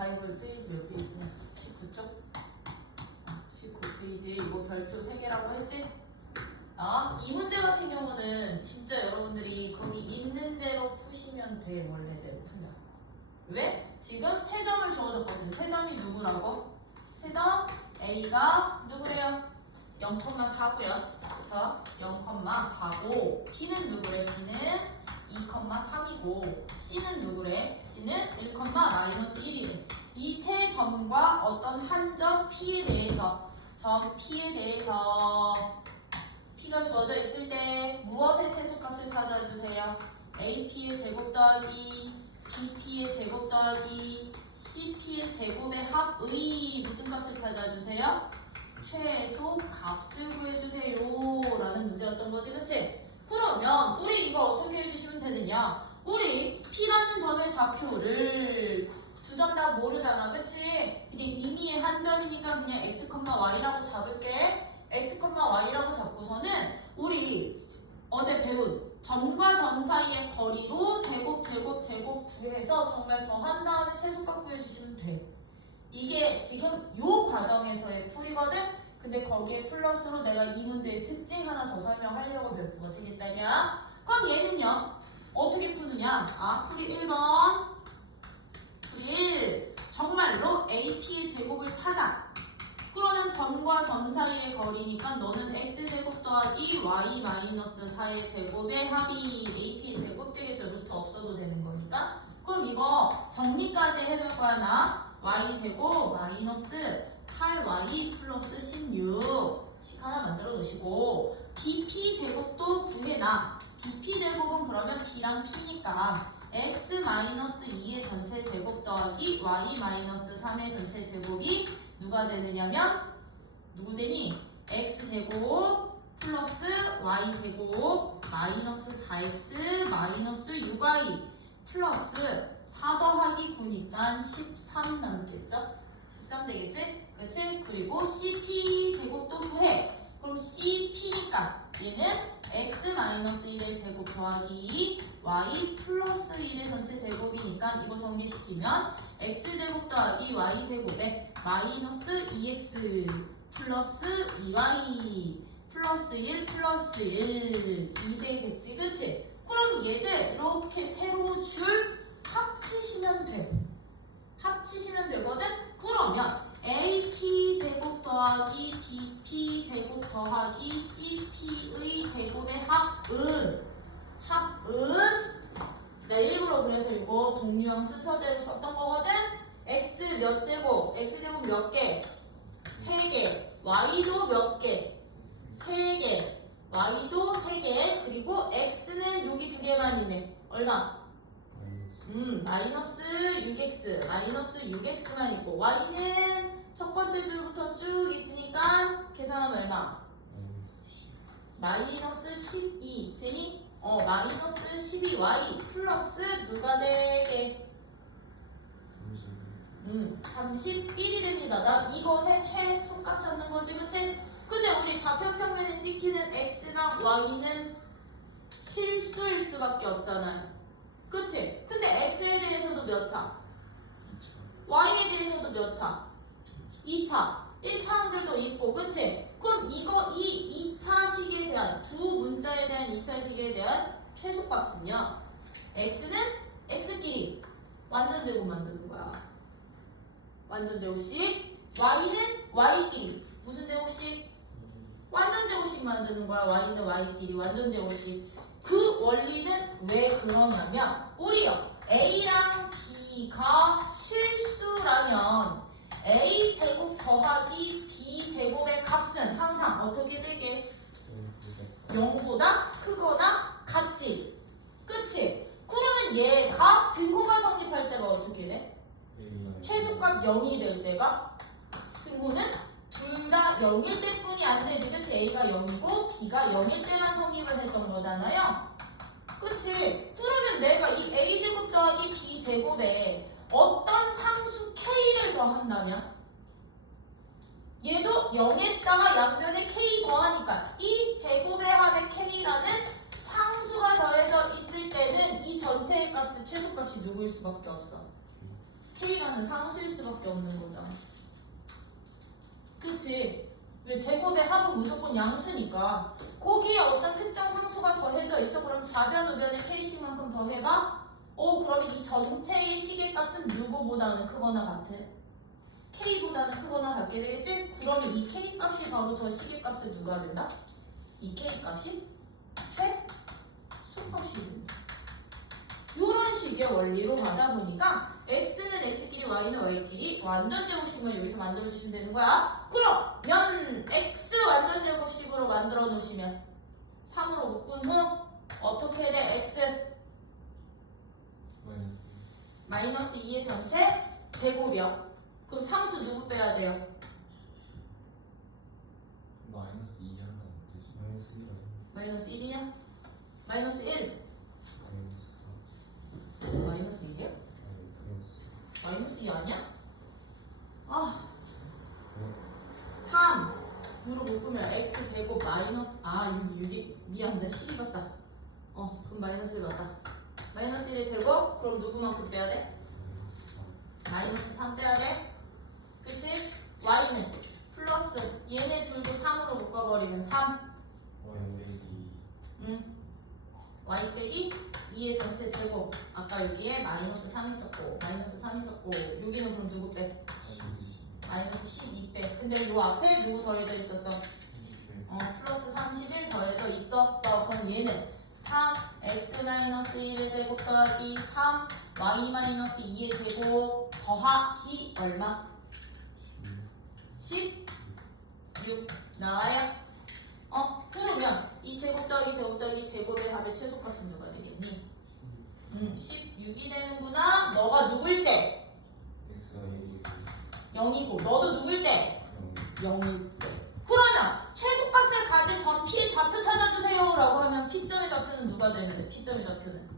바이블 페이지 몇 페이지냐? 19쪽? 19페이지. 이거 별표 3개라고 했지? 이 문제 같은 경우는 진짜 여러분들이 거기 있는 대로 푸시면 돼. 원래대로 풀면. 왜? 지금 3점을 주어졌거든. 3점이 누구라고? 3점 A가 누구래요? 0,4고요. 그쵸? 0,4고 B는 누구래? B는 2,3이고 C는 누구래? C는 1,-1이래. 이 세 점과 어떤 한 점 P에 대해서 점 P에 대해서 P가 주어져 있을 때 무엇의 최소값을 찾아주세요? AP의 제곱 더하기 BP의 제곱 더하기 CP의 제곱의 합의 무슨 값을 찾아주세요? 최소 값을 구해주세요 라는 문제였던 거지, 그치? 그러면 우리 이거 어떻게 해주시면 되느냐? 우리 P라는 점의 좌표를 두 점 다 모르잖아, 그치? 이게 임의의 한 점이니까 그냥 x, y라고 잡을게. x, y라고 잡고서는 우리 어제 배운 점과 점 사이의 거리로 제곱 구해서 정말 더한 다음에 최소값 구해주시면 돼. 이게 지금 요 과정에서의 풀이거든? 근데 거기에 플러스로 내가 이 문제의 특징 하나 더 설명하려고 별표가 3개짜리야. 그럼 얘는요? 어떻게 푸느냐? 풀이 1번. 풀이 1. 정말로 AP의 제곱을 찾아. 그러면 점과 점 사이의 거리니까 너는 x제곱 더하기 y 마이너스 4의 제곱의 합이 AP의 제곱 되겠죠. 루트 없어도 되는 거니까. 그럼 이거 정리까지 해둘 거야 나. y제곱 마이너스 8y 플러스 16식 하나 만들어 놓으시고 bp제곱도 구해놔. bp제곱은 그러면 b랑 p니까 x 마이너스 2의 전체 제곱 더하기 y 마이너스 3의 전체 제곱이 누가 되느냐면 누구 되니? x제곱 플러스 y제곱 마이너스 4x 마이너스 6y 플러스 4 더하기 9니까 13 남겠죠? 13 되겠지? 그치? 그리고 cp제곱도 구해. 그럼 cp니까 얘는 x 마이너스 1의 제곱 더하기 y 플러스 1의 전체 제곱이니까 이거 정리시키면 x제곱 더하기 y제곱에 마이너스 2x 플러스 2y 플러스 1 플러스 1 2 되겠지, 그치? 그럼 얘들 이렇게 세로 줄 합치시면 돼. 합치시면 되거든? 그러면 AP제곱 더하기 BP제곱 더하기 CP의 제곱의 합은 내가 일부러 그래서 이거 동류형 순서대로 썼던 거거든? X 몇 제곱? X제곱 몇 개? 3개. Y도 몇 개? 3개. Y도 3개. 그리고 X는 여기 2개만 있네. 얼마? 마이너스 6x, 마이너스 6x만 있고 y는 첫 번째 줄부터 쭉 있으니까 계산하면 얼마? 마이너스 12 되니? 마이너스 12y 플러스 누가 되게? 31이 됩니다. 나 이것의 최소값 찾는 거지, 그치? 근데 우리 좌표평면에 찍히는 x랑 y는 실수일 수밖에 없잖아요. 그치? 근데 x에 대해서도 몇 차? 2차. y에 대해서도 몇 차? 2차. 1차항들도 있고, 그치? 그럼 이거 이 2차식에 대한 두 문자에 대한 2차식에 대한 최소값은요. x는 x끼리 완전 제곱 만드는 거야. 완전 제곱식. y는 y끼리 무슨 제곱식? 완전 제곱식 만드는 거야. y는 y끼리 완전 제곱식. 그 원리는 왜 그러냐면 우리요 A랑 B가 실수라면 A제곱 더하기 B제곱의 값은 항상 어떻게 되게? 0보다 크거나 같지? 그치? 그러면 얘가 등호가 성립할 때가 어떻게 돼? 최소값 0이 될 때가? 등호는 둘 다 0일 때뿐이 안 되지, 그치? A가 0이고 B가 0일 때만 성립을 했던 거잖아요. 그치? 그러면 내가 이 A제곱 더하기 B제곱에 어떤 상수 K를 더한다면 얘도 0에다가 양변에 K 더하니까 이 제곱의 합의 K라는 상수가 더해져 있을 때는 이 전체의 값의 최소값이 누구일 수밖에 없어? K가는 상수일 수밖에 없는 거잖아. 그치? 왜 제곱의 합은 무조건 양수니까 거기에 어떤 특정 상수가 더해져 있어. 그럼 좌변 우변의 K씩만큼 더해봐. 그러면 이 전체의 시계값은 누구보다는 크거나 같아? K보다는 크거나 같게 되겠지? 그러면 이 K값이 바로 저 시계값은 누가 된다? 이 K값이 최소값이 된다. 이런 식의 원리로 가다 보니까 X는 X끼리 Y는 Y끼리 완전 제곱식만 여기서 만들어주시면 되는 거야. 그러면 X 완전 제곱식으로 만들어 놓으시면 3으로 묶은 후 어떻게 돼? X 마이너스 2의 전체 제곱이요. 그럼 상수 누구 빼야 돼요? 마이너스 2 하면 안 되지. 마이너스 1이냐? 마이너스 1. 마이너스 1이야? 마이너스 2 아니야? 3으로 묶으면 x제곱 마이너스 여기 6이 미안 나 12 봤다. 그럼 마이너스 1 맞다. 마이너스 1의 제곱 그럼 누구만큼 빼야 돼? 마이너스 3 빼야 돼. 그치? y는 플러스 얘네 둘도 3으로 묶어버리면 3 y 빼기 2의 전체 제곱. 아까 여기에 마이너스 3 있었고 마이너스 3 있었고 여기는 그럼 누구 빼? 마이너스 12 빼. 근데 요 앞에 누구 더해져 있었어? 플러스 31 더해져 있었어. 그럼 얘는 3x-1의 제곱 더하기 3y-2의 제곱 더하기 얼마? 16 나와요? 그러면 이 제곱 더하기 제곱 더하기 제곱의 합의 최소값은 누가 되겠니? 16이 되는구나. 너가 누구일 때? 0이고 너도 누구일 때? 0일 때. 그러면 최소값을 가진 전 P의 좌표 찾아주세요 라고 하면 P점의 좌표는 누가 되는데? P점의 좌표는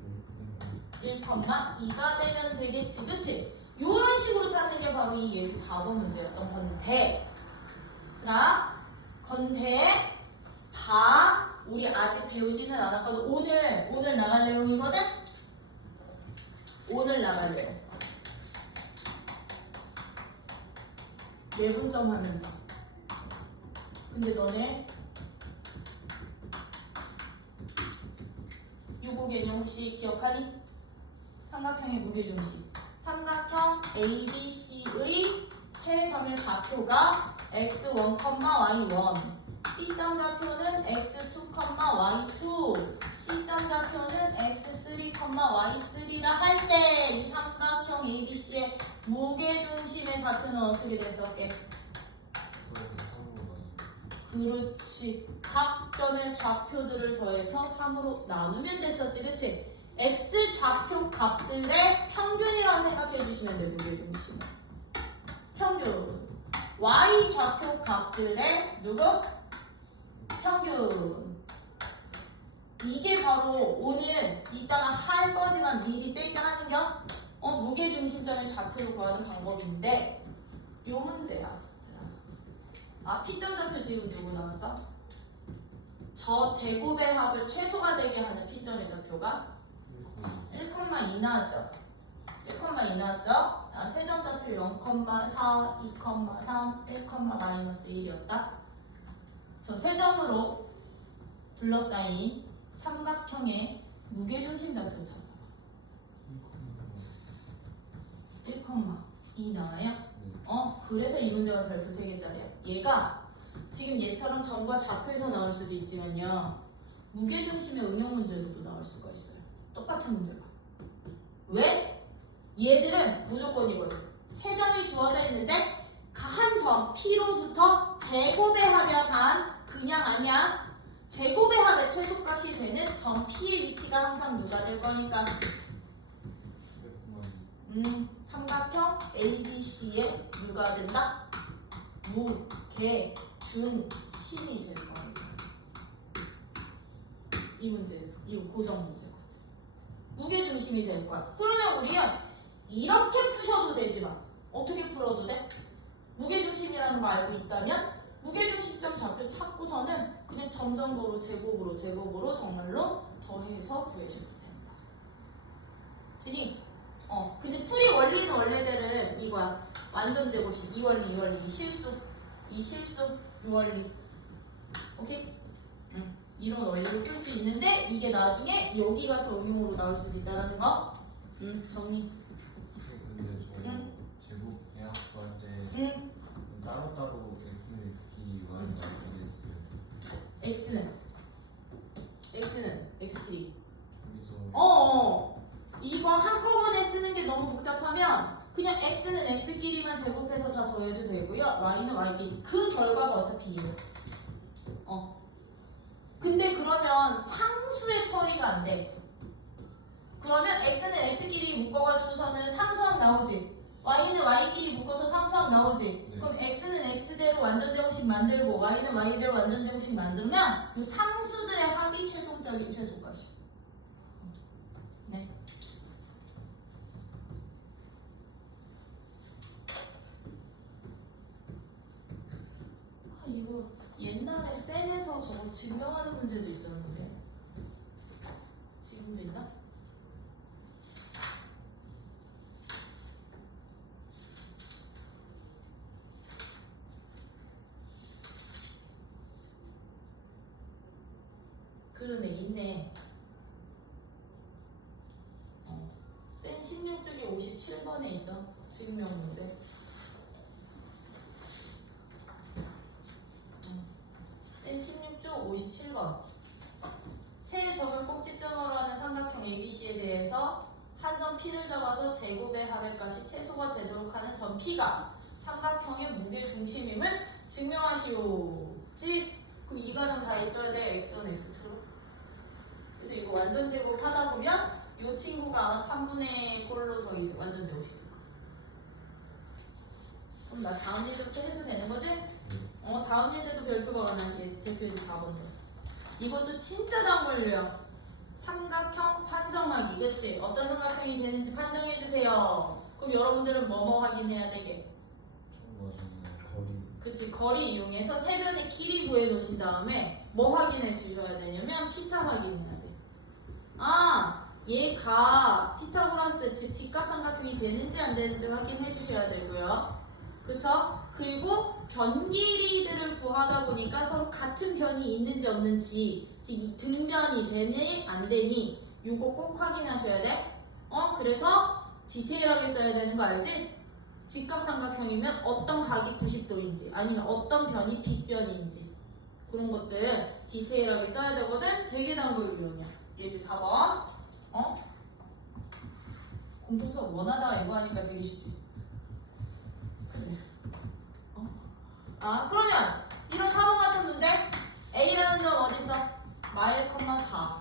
1,2가 되면 되겠지. 그치? 요런 식으로 찾는 게 바로 이 예제 4번 문제였던 건데 건데 다 우리 아직 배우지는 않았거든. 오늘 나갈 내용이거든? 오늘 나갈 내용 내분점 하면서. 근데 너네 요거 개념 혹시 기억하니? 삼각형의 무게중심. 삼각형 ABC의 세 점의 좌표가 x1, y1 B점 좌표는 x2, y2 C점 좌표는 x3, y3라 할 때 이 삼각형 ABC의 무게중심의 좌표는 어떻게 됐었게? 그렇지. 각 점의 좌표들을 더해서 3으로 나누면 됐었지. 그치? x 좌표 값들의 평균이라고 생각해 주시면 돼. 무게중심 평균. y 좌표 값들의 누구? 평균. 이게 바로 오늘 이따가 할 거지만 미리 땡겨 하는 무게중심점의 좌표를 구하는 방법인데 요 문제야. P점 좌표 지금 누구 나왔어? 저 제곱의 합을 최소가 되게 하는 P점의 좌표가 1,2 나왔죠? 1,2 나왔죠? 세점 좌표 0,4, 2,3, 1,-1이었다. 저 세 점으로 둘러싸인 삼각형의 무게중심 좌표 찾아봐. 1,2 나와요? 그래서 이 문제가 별표 3개짜리야. 얘가 지금 얘처럼 점과 좌표에서 나올 수도 있지만요. 무게중심의 응용 문제로도 나올 수가 있어요. 똑같은 문제가. 왜? 얘들은 무조건이거든. 세 점이 주어져 있는데 한 점 P로부터 제곱의 합이야. 단 그냥 아니야. 제곱의 합의 최소값이 되는 점 P의 위치가 항상 누가 될 거니까 삼각형 ABC의 누가 된다? 무게중심이 될 거니까. 이 문제, 이 고정 문제거든. 무게중심이 될 거야. 그러면 우리는 이렇게 푸셔도 되지만 어떻게 풀어도 돼? 무게중심이라는 거 알고 있다면 무게중심점 좌표 찾고서는 그냥 점점으로 제곱으로 정말로 더해서 구해주면 된다. 되니? 근데 풀이 원리는 원래대로 이거야. 완전 제곱식. 이 원리, 이 원리. 이 실수. 이 실수. 이 원리. 오케이? 응. 이런 원리를 풀 수 있는데 이게 나중에 여기 가서 응용으로 나올 수도 있다라는 거. 정리. 근데 저 응. 제곱 대학 구할 때 응. 따로따로 x는 x끼리 y는 y끼리 했으면 X는 X끼리. 여기서 이거 한꺼번에 쓰는 게 너무 복잡하면 그냥 X는 X끼리만 제곱해서 다 더해도 되고요. Y는 Y끼리. 그 결과가 어차피 이래요. 근데 그러면 상수의 처리가 안 돼. 그러면 X는 X끼리 묶어가지고서는 상수항 나오지. Y는 Y끼리 묶어서 상수항 나오지. 네. 그럼 X는 X대로 완전 제곱식 만들고 Y는 Y대로 완전 제곱식 만들면 이 상수들의 합이 최종적인 최소값이. 네. 이거 옛날에 쌤에서 저거 증명하는 문제도 있었는데 지금도 있나? 그러네, 있네. 쌤 16쪽에 57번에 있어. 증명 문제. 쌤 16쪽 57번. 세 점을 꼭지점으로 하는 삼각형 ABC에 대해서 한 점 P를 잡아서 제곱의 합의값이 최소가 되도록 하는 점 P가 삼각형의 무게 중심임을 증명하시오. 그럼 이 과정 다 있어야 돼. X1, X2. 그래서 이거 완전 제곱 하다 보면 이 친구가 아마 3분의 꼴로 저희 완전 제곱이 될 거야. 그럼 나 다음 예제부터 해도 되는 거지? 다음 예제도 별표가 많아게 대표이제 4번도. 이것도 진짜 잘 걸려요. 삼각형 판정하기. 그치? 어떤 삼각형이 되는지 판정해주세요. 그럼 여러분들은 뭐뭐 확인해야 되게? 거리. 그치? 거리 이용해서 세 변의 길이 구해놓으신 다음에 뭐 확인해 주셔야 되냐면 피타 확인해야 돼. 얘가 피타고라스 즉 직각삼각형이 되는지 안 되는지 확인해 주셔야 되고요. 그쵸? 그리고 변 길이들을 구하다 보니까 서로 같은 변이 있는지 없는지, 즉 이 등변이 되니 안 되니 요거 꼭 확인하셔야 돼. 그래서 디테일하게 써야 되는 거 알지? 직각삼각형이면 어떤 각이 90도인지 아니면 어떤 변이 빗변인지 그런 것들 디테일하게 써야 되거든. 되게 단골 유형이야. 예제 4번. 공통수업 원하다가 이거 하니까 되게 쉽지. 그래. 그러면 이런 4번 같은 문제 A라는 점 어디 있어? 마 1,4.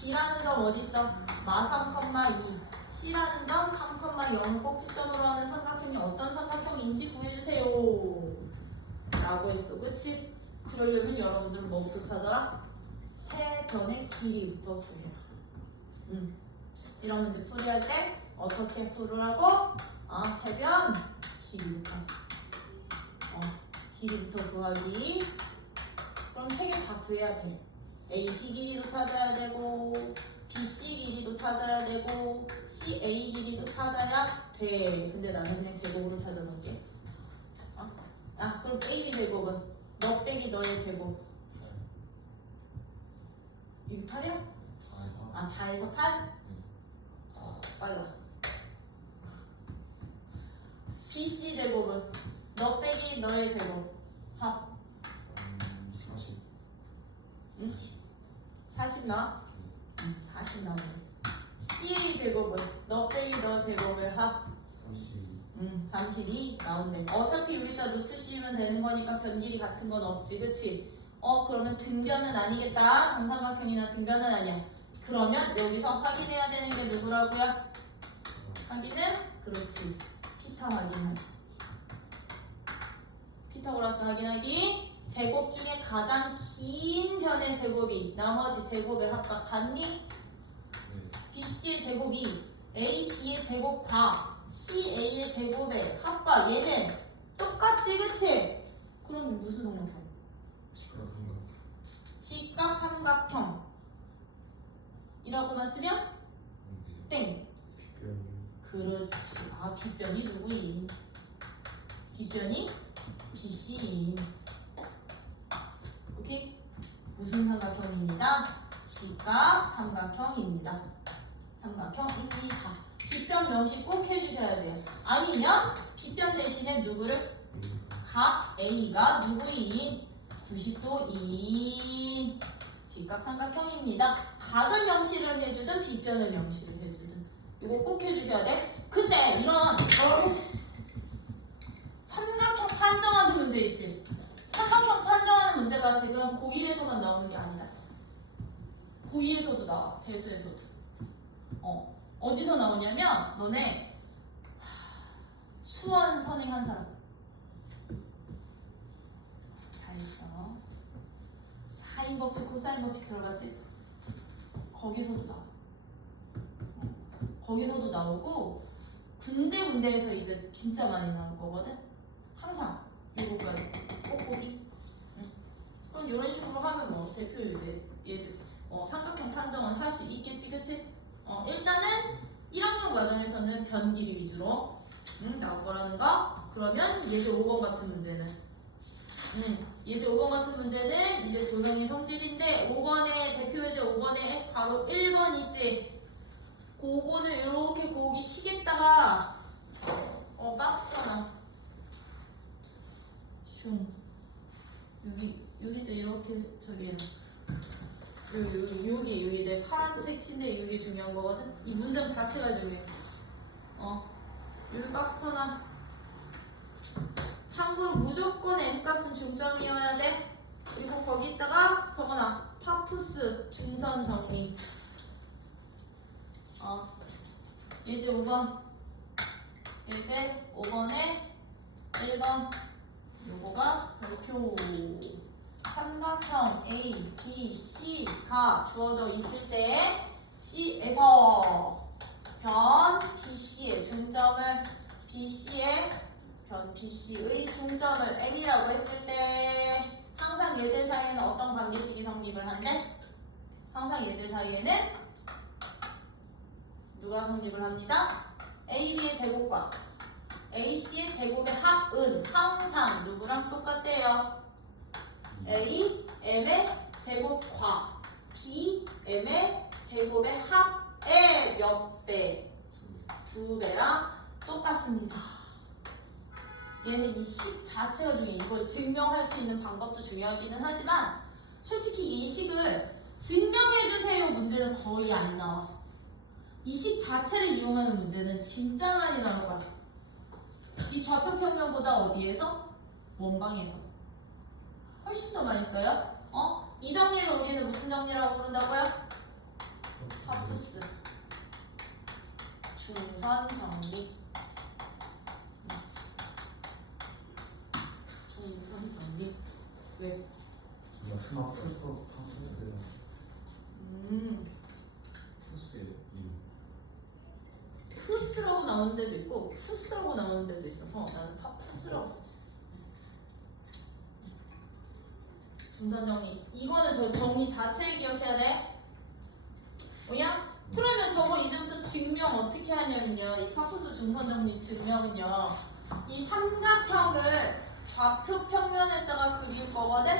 B라는 점 어디 있어? 마 3,2. C라는 점 3,0을 꼭지점으로 하는 삼각형이 어떤 삼각형인지 구해주세요 라고 했어. 그치? 그러려면 여러분들은 뭐부터 찾아라? 세 변의 길이부터 구해라. 이런 문제 풀이할 때 어떻게 풀으라고? 세 변 길이부터. 길이부터 구하기. 그럼 세 개 다 구해야 돼. AP 길이도 찾아야 되고 BC 길이도 찾아야 되고 CA 길이도 찾아야 돼. 근데 나는 그냥 제곱으로 찾아놓을게. 그럼 AB 제곱은 너 빼기 너의 제곱. 이게 8이야? 다 해서 8? 빨라. BC 제곱은 너 빼기 너의 제곱. 합. 40. 응? 40 나와? 40 나오네. CA 제곱은 너 빼기 너 제곱의 합. 32. 32 나온대. 어차피 여기다 루트 씌우면 되는 거니까 변 길이 같은 건 없지, 그치? 그러면 등변은 아니겠다. 정삼각형이나 등변은 아니야. 그러면 여기서 확인해야 되는 게 누구라고요? 확인은? 그렇지. 피타 확인하기. 피타고라스 확인하기. 제곱 중에 가장 긴 변의 제곱이 나머지 제곱의 합과 같니? 네. BC의 제곱이 AB의 제곱과 CA의 제곱의 합과 얘는 똑같지, 그치? 그럼 무슨 삼각형? 직각삼각형 이라고만 쓰면 땡. 그렇지. 아, 빗변이 누구인? 빗변이 BC인. 오케이? 무슨 삼각형입니다? 직각 삼각형입니다. 삼각형입니다. 빗변 명시 꼭 해주셔야 돼요. 아니면 빗변 대신에 누구를? 각 A가 누구인? 90도인 직각 삼각형입니다. 각을 명시를 해주든 빗변을 명시를 해주든 이거 꼭 해주셔야 돼. 근데 이런 삼각형 판정하는 문제 있지? 삼각형 판정하는 문제가 지금 고1에서만 나오는 게 아니다. 고2에서도 나와. 대수에서도. 어디서 나오냐면 너네 수원 선행한 사람 다 했어. 사인 법칙, 코사인 법칙 들어봤지? 거기서도 나와. 거기서도 나오고 군데군데에서 이제 진짜 많이 나올 거거든. 항상 이거까지 꼭보기. 그럼 이런 식으로 하면 뭐 대표 이제 얘들 삼각형 판정은 할 수 있겠지, 그치? 일단은 1학년 과정에서는 변 길이 위주로 나올 거라는 거. 그러면 예제 5번 같은 문제는 예제 5번 같은 문제는 이제 도형의 성질인데 5번에 대표 예제 5번에 바로 1번 있지. 그거는 이렇게 고기 시겠다가 박스 쳐놔. 슝. 여기도 이렇게 저기 여기 내 파란색 침대 여기 중요한 거거든. 이 문장 자체가 중요해. 여기 박스 쳐놔. 참고로 무조건 M값은 중점이어야 돼. 그리고 거기다가 적어놔. 파푸스 중선 정리. 예제 5번. 예제 5번에 1번. 요거가 별표. 삼각형 A, B, C가 주어져 있을 때 C에서 변 BC의 중점을 변 BC의 중점을 N이라고 했을 때 항상 얘들 사이에는 어떤 관계식이 성립을 한대? 항상 얘들 사이에는 누가 성립을 합니다? AB의 제곱과 AC의 제곱의 합은 항상 누구랑 똑같대요? A, M의 제곱과 B, M의 제곱의 합의 몇 배? 2배랑 똑같습니다. 얘는 이 식 자체가 중요해. 이걸 증명할 수 있는 방법도 중요하기는 하지만 솔직히 이 식을 증명해주세요 문제는 거의 안 나와. 이 식 자체를 이용하는 문제는 진짜 많이 나올 거야. 이 좌표 평면보다 어디에서? 원방에서. 훨씬 더 많이 써요. 이 정리를 우리는 무슨 정리라고 부른다고요? 파푸스 중선 정리. 중선 정리. 왜? 파푸스 푸스라고 나오는 데도 있고 푸스라고 나오는 데도 있어서 나는 파푸스라고 써. 중선 정리. 이거는 저 정리 자체를 기억해야 돼. 뭐야? 그러면 저거 이제부터 증명 어떻게 하냐면요. 이 파푸스 중선 정리 증명은요. 이 삼각형을 좌표 평면에다가 그릴 거거든.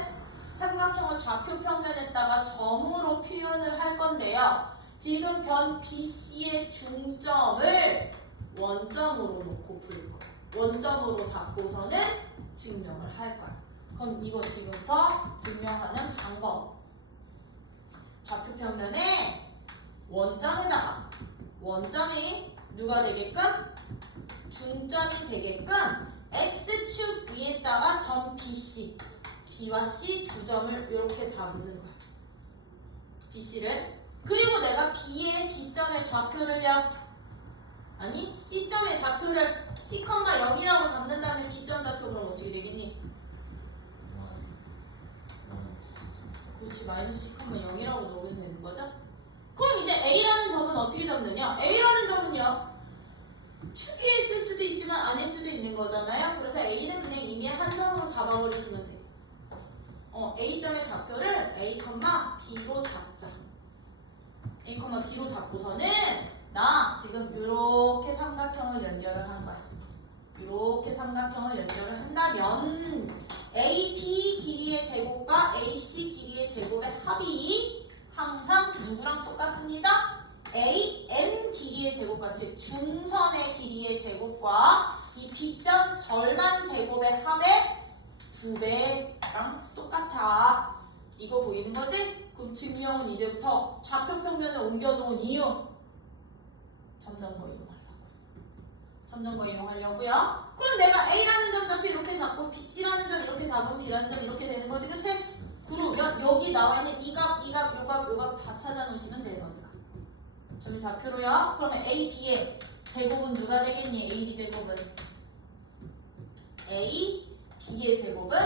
삼각형을 좌표 평면에다가 점으로 표현을 할 건데요. 지금 변 BC의 중점을 원점으로 놓고 풀 거야. 원점으로 잡고서는 증명을 할 거야. 그럼 이거 지금부터 증명하는 방법. 좌표 평면에 원점에다가 원점이 누가 되게끔? 중점이 되게끔 X축 위에다가 점 BC, B와 C 두 점을 이렇게 잡는 거야. BC를. 그리고 내가 B의 B점의 좌표를요. 아니 C점의 좌표를 C,0이라고 잡는다면 B점 좌표 그럼 어떻게 되겠니? 그렇지. 마이너스 10,0이라고 넣으면 되는 거죠? 그럼 이제 A라는 점은 어떻게 잡느냐? A라는 점은요. 축 위에 있을 수도 있지만 아닐 수도 있는 거잖아요. 그래서 A는 그냥 이미 한 점으로 잡아버리시면 돼. A점의 좌표를 A, B로 잡자. A, B로 잡고서는 나 지금 이렇게 삼각형을 연결을 한 거야. 이렇게 삼각형을 연결을 한다면 AP 길이의 제곱과 AC 길이의 제곱의 합이 항상 누구랑 똑같습니다. AM 길이의 제곱과 즉 중선의 길이의 제곱과 이 빗변 절반 제곱의 합의 2배랑 똑같아. 이거 보이는 거지? 그럼 증명은 이제부터 좌표 평면을 옮겨놓은 이유 점점거 이용하려고. 점점거 이용하려고요. 그럼 내가 A라는 점잡고 이렇게 잡고 C라는 점 이렇게 잡으면 B라는 점 이렇게 되는 거지, 그치? 그러면 여기 나와 있는 이 값, 이 값, 요 값, 요 값 다 찾아 놓으시면 되는 거니까. 점의 좌표로요. 그러면 A, B의 제곱은 누가 되겠니? A, B 제곱은 A, B의 제곱은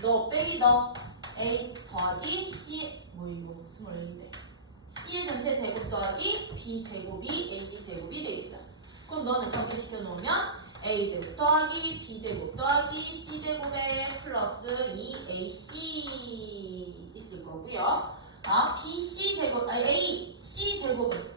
너 빼기 너 A 더하기 C 뭐 이거 24인데 C의 전체 제곱 더하기 B 제곱이 AB 제곱이 되겠죠. 그럼 너는 전개시켜 놓으면 A 제곱 더하기 B 제곱 더하기 C 제곱에 플러스 2AC 있을 거고요. B C 제곱 A C 제곱은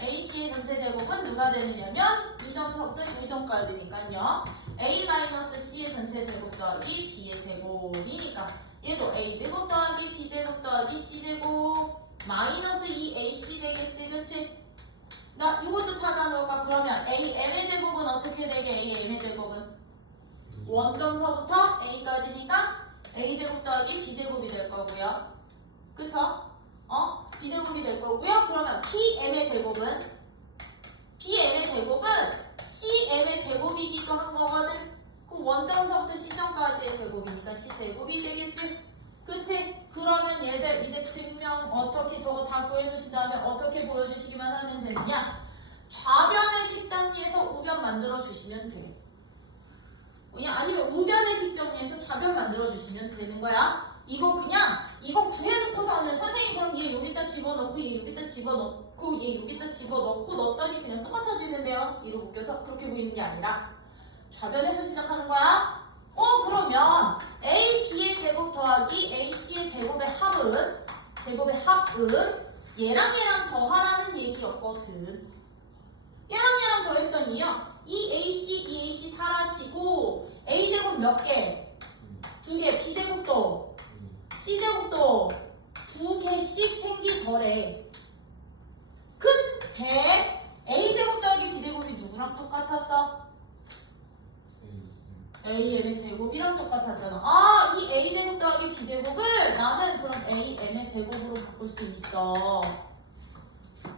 AC의 전체 제곱은 누가 되느냐면 이 점서부터 이 점까지니까요. A-C의 전체 제곱 더하기 B의 제곱이니까 얘도 A제곱 더하기 B제곱 더하기 C제곱 마이너스 2AC 되겠지, 그치? 나 이것도 찾아놓을까? 그러면 AM의 제곱은 어떻게 되게? AM의 제곱은 원점서부터 A까지니까 A제곱 더하기 B제곱이 될 거고요. 그쵸? B제곱이 될 거고요. 그러면 PM의 제곱은 CM의 제곱이기도 한 거거든. 그럼 원점서부터 C점까지의 제곱이니까 C제곱이 되겠지? 그치? 그러면 얘들 이제 증명 어떻게 저거 다 구해놓으신 다음에 어떻게 보여주시기만 하면 되느냐? 좌변의 식정리에서 우변 만들어주시면 돼. 아니면 우변의 식정리에서 좌변 만들어주시면 되는 거야. 이거 구해놓고서는 선생님 그럼 얘 여기다 집어넣고 얘 여기다 집어넣고 얘 여기다 집어넣고 넣었더니 그냥 똑같아지는데요. 이로 묶여서 그렇게 보이는 게 아니라 좌변에서 시작하는 거야. 그러면 AB의 제곱 더하기 AC의 제곱의 합은 얘랑 더하라는 얘기였거든. 얘랑 더했더니요. 이 AC 사라지고 A제곱 몇 개? 2개. B제곱도 C제곱도 2개씩 생기더래. 근데 A제곱 더하기 B제곱이 누구랑 똑같았어? AM의 제곱이랑 똑같았잖아. 이 A제곱 더하기 B제곱을 나는 그럼 AM의 제곱으로 바꿀 수 있어.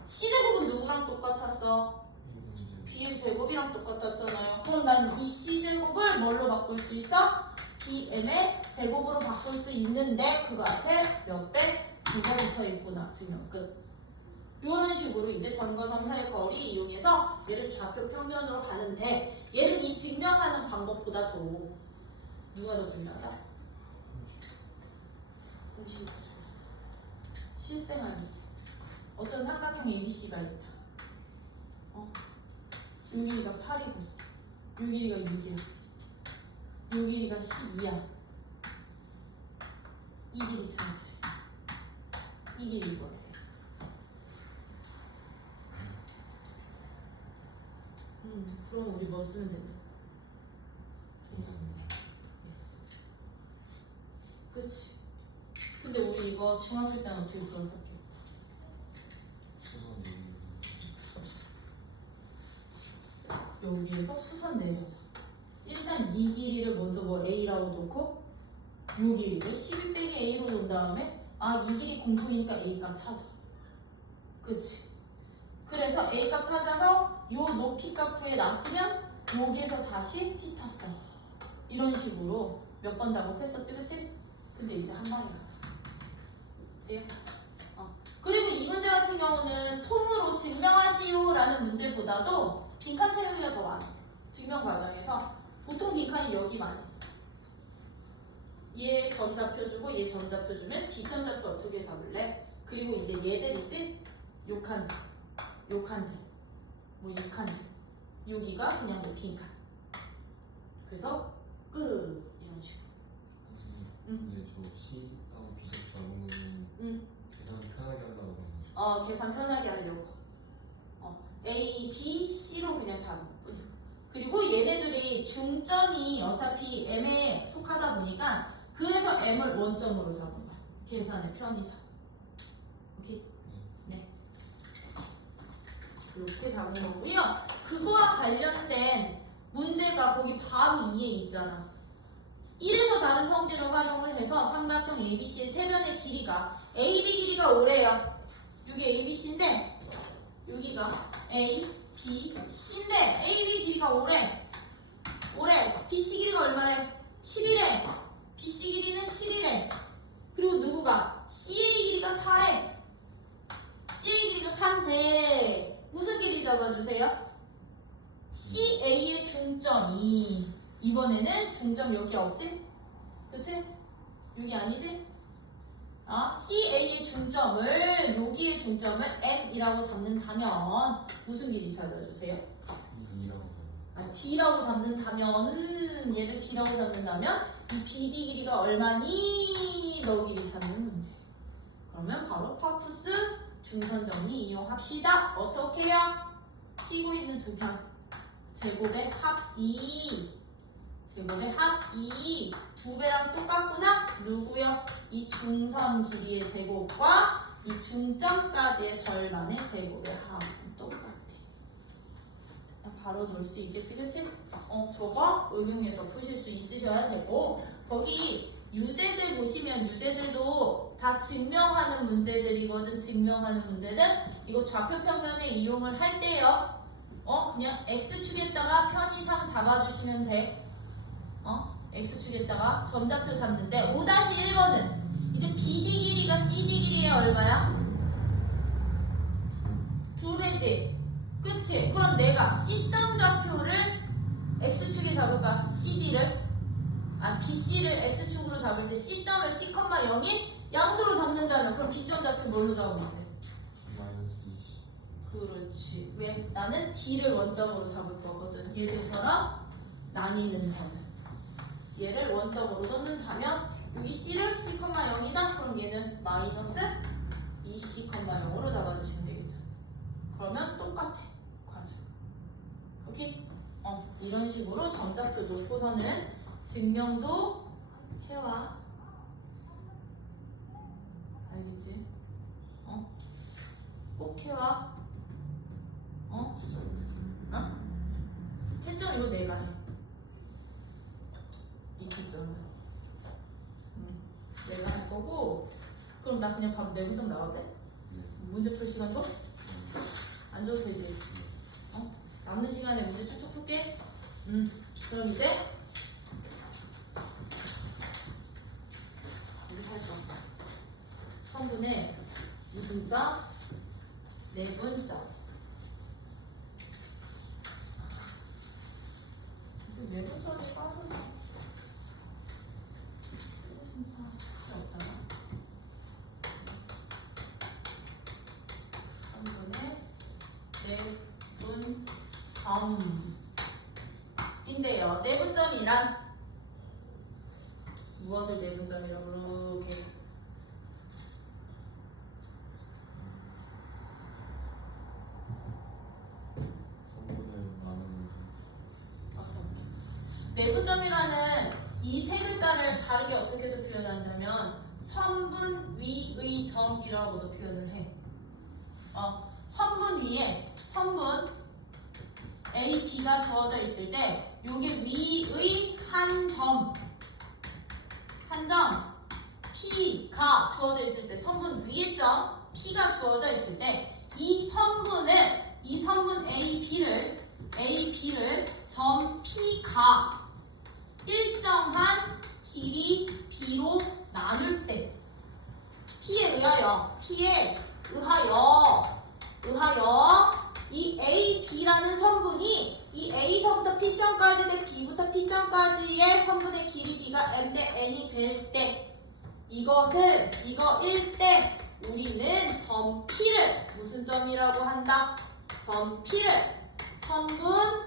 C제곱은 누구랑 똑같았어? BM 제곱이랑 똑같았잖아요. 그럼 난 이 C제곱을 뭘로 바꿀 수 있어? BM의 제곱으로 바꿀 수 있는데 그거 앞에 몇 배? 2가 붙여있구나. 증명 끝. 이런 식으로 이제 점과 점사의 거리 이용해서 얘를 좌표 평면으로 가는데 얘는 이 증명하는 방법보다 더 누가 더 중요하다? 공식이 더 중요하다. 실생활 문제. 어떤 삼각형 ABC가 있다. 요 길이가 8이고 요 길이가 6이야. 요 길이가 12야. 이 길이 찾으래. 이 길이 이거래. 그럼 우리 뭐 쓰면 된다? 예스. 그치? 근데 우리 이거 중학교 때는 어떻게 풀었었게? 여기에서 수선 내려서 일단 이 길이를 먼저 뭐 A라고 놓고 요 길이를 12 빼기 A로 놓은 다음에 이 길이 공통이니까 A 값 찾아. 그치? 그래서 A 값 찾아서 요 높이 값 구해 놨으면 여기에서 다시 P 탔어. 이런 식으로 몇 번 작업했었지, 그치? 근데 이제 한 방에 가자. 돼요? 그리고 이 문제 같은 경우는 통으로 증명하시오라는 문제보다도 빈칸 채우기가 더 많아. 증명 과정에서 보통 빈칸이 여기 많이 있어. 얘 점 좌표 주고 얘 점 좌표 주면 B점 좌표 어떻게 잡을래? 그리고 이제 얘들 있지? 요 칸, 요 칸들, 뭐 이 칸들, 여기가 그냥 뭐 빈칸. 그래서 끝 이런 식으로. 근데 저 C하고 B석 잡으면 계산 편하게 하려고 계산 편하게 하려고. A, B, C로 그냥 잡은 것뿐이야. 그리고 얘네들이 중점이 어차피 M에 속하다 보니까 그래서 M을 원점으로 잡은 거야. 계산의 편의상. 오케이? 네. 이렇게 잡은 거고요. 그거와 관련된 문제가 거기 바로 2에 있잖아. 1에서 다른 성질을 활용을 해서 삼각형 ABC의 세변의 길이가 AB 길이가 5래요. 여기 ABC인데 여기가 A, B, C인데 AB 길이가 5래. BC 길이가 얼마래? 7이래. BC 길이는 7이래. 그리고 누구가? CA 길이가 4래. CA 길이가 4인데 무슨 길이 잡아주세요? CA의 중점이 이번에는 중점 여기 없지? 그치? 여기 아니지? CA의 중점을 여기의 중점을 M이라고 잡는다면 무슨 길이 찾아주세요? D라고 잡는다면 얘를 D라고 잡는다면 이 BD 길이가 얼마니? 너 길이 찾는 문제. 그러면 바로 파푸스 중선 정리 이용합시다. 어떻게 해요? 끼고 있는 두 편 제곱의 합 2 제곱의 합 2 두 배랑 똑같구나? 누구요? 이 중선 길이의 제곱과 이 중점까지의 절반의 제곱의 합은 똑같아. 그냥 바로 놓을 수 있겠지, 그치? 저거 응용해서 푸실 수 있으셔야 되고 거기 유제들 보시면 유제들도 다 증명하는 문제들이거든. 증명하는 문제들 이거 좌표 평면에 이용을 할 때요 그냥 X축에다가 편의상 잡아주시면 돼. X축에다가 점좌표 잡는데 5-1번은 이제 BD 길이가 CD 길이의 얼마야? 2배지. 그치? 그럼 내가 C점 좌표를 X축에 잡을까? CD를? BC를 X축으로 잡을 때 C점을 C,0인 양수로 잡는다면 그럼 B점 좌표 뭘로 잡으면 돼? 그렇지. 왜? 나는 D를 원점으로 잡을 거거든. 얘들처럼 나뉘는 점을. 얘를 원점으로 놓는다면 여기 C를 C,0이다? 그럼 얘는 마이너스 2C,0으로 잡아주시면 되겠죠. 그러면 똑같아. 과정. 오케이? 이런 식으로 점좌표 놓고서는 증명도 해와. 알겠지? 꼭 해와. 채점 이거 내가 해. 이 채점은 내가 할 거고. 그럼 나 그냥 바로 내분점 나와도 돼? 문제 풀 시간 줘? 안 줘도 되지? 남는 시간에 문제 쭉쭉 풀게. 그럼 이제 우리 할 거. 성분의 무슨 점? 내분점. 지금 내분점이 빠져서 진짜 없잖아. 성분의 내분점인데요. 내분점이란 무엇을 내분점이라고 그러게? 내분점이라는 이 세 글자를 다르게 어떻게도 표현한다면 선분 위의 점이라고도 표현을 해. 선분 위에 선분 A, B가 주어져 있을 때 요게 위의 한 점 P가 주어져 있을 때 선분 위에 점 P가 주어져 있을 때 이 선분 A, B를 점 P가 일정한 길이 B로 나눌 때 P에 의하여 이 A, B라는 선분이 이 A서부터 P점까지 대 B부터 P점까지의 선분의 길이 B가 M 대 N이 될 때 이거일 때 우리는 점 P를 무슨 점이라고 한다? 점 P를 선분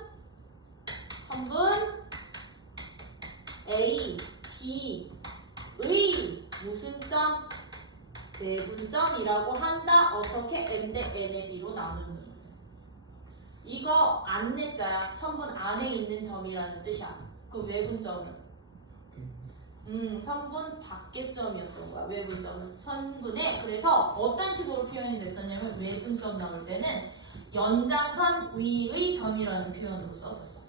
A, B의 무슨 점? 내분점이라고 한다. 어떻게? M 대 N의 B로 나누는. 이거 안내자야. 선분 안에 있는 점이라는 뜻이야. 그 외분점은 선분 밖의 점이었던 거야. 외분점은 선분에. 그래서 어떤 식으로 표현이 됐었냐면 외분점 나올 때는 연장선 위의 점이라는 표현으로 썼었어.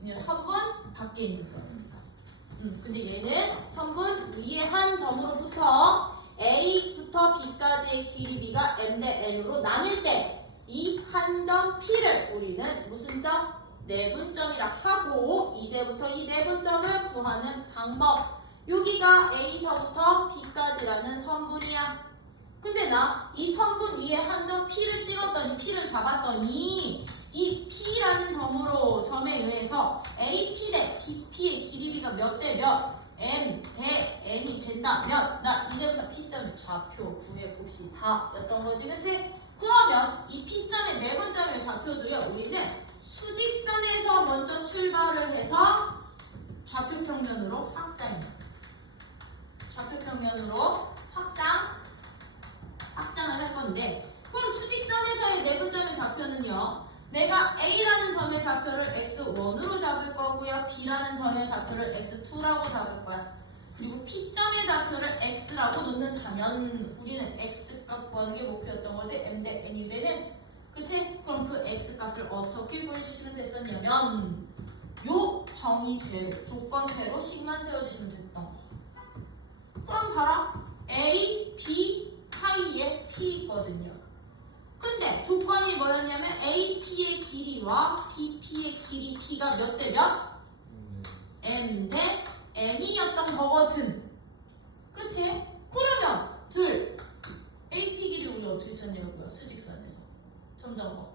왜냐면 선분 밖에 있는 점이니까. 근데 얘는 선분 위의 한 점으로부터 A부터 B까지의 길이 B가 M 대 N으로 나뉠 때 이 한 점 P를 우리는 무슨 점? 내분점이라 하고, 이제부터 이 내분점을 구하는 방법. 여기가 A서부터 B까지라는 선분이야. 근데 나 이 선분 위에 한 점 P를 찍었더니, P를 잡았더니 이 P라는 점에 의해서 AP 대 BP의 길이 B가 몇 대 몇? M 대 N이 된다면 나 이제부터 P점 좌표 구해봅시다 였던 거지. 그치? 그러면 이 P점의 내분점의 좌표도요, 우리는 수직선에서 먼저 출발을 해서 좌표평면으로 확장해요. 좌표평면으로 확장을 할 건데, 그럼 수직선에서의 내분점의 좌표는요, 내가 A라는 점의 좌표를 x1으로 잡을 거고요, B라는 점의 좌표를 x2라고 잡을 거야. 그리고 P점의 좌표를 x라고 놓는다면 우리는 x값 구하는 게 목표였던 거지. M 대 N이 되는. 그치? 그럼 그 x값을 어떻게 구해주시면 됐었냐면 요 정의대로, 조건대로 식만 세워주시면 됐던 거. 그럼 봐라. A, B 사이에 P 있거든요. 근데 조건이 뭐였냐면 AP의 길이와 BP의 길이 P가 몇 대 몇? M 대 N이었던 거거든. 그치? 그러면 둘 AP 길이를 우리 어떻게 찾냐고요? 수직선에서 점점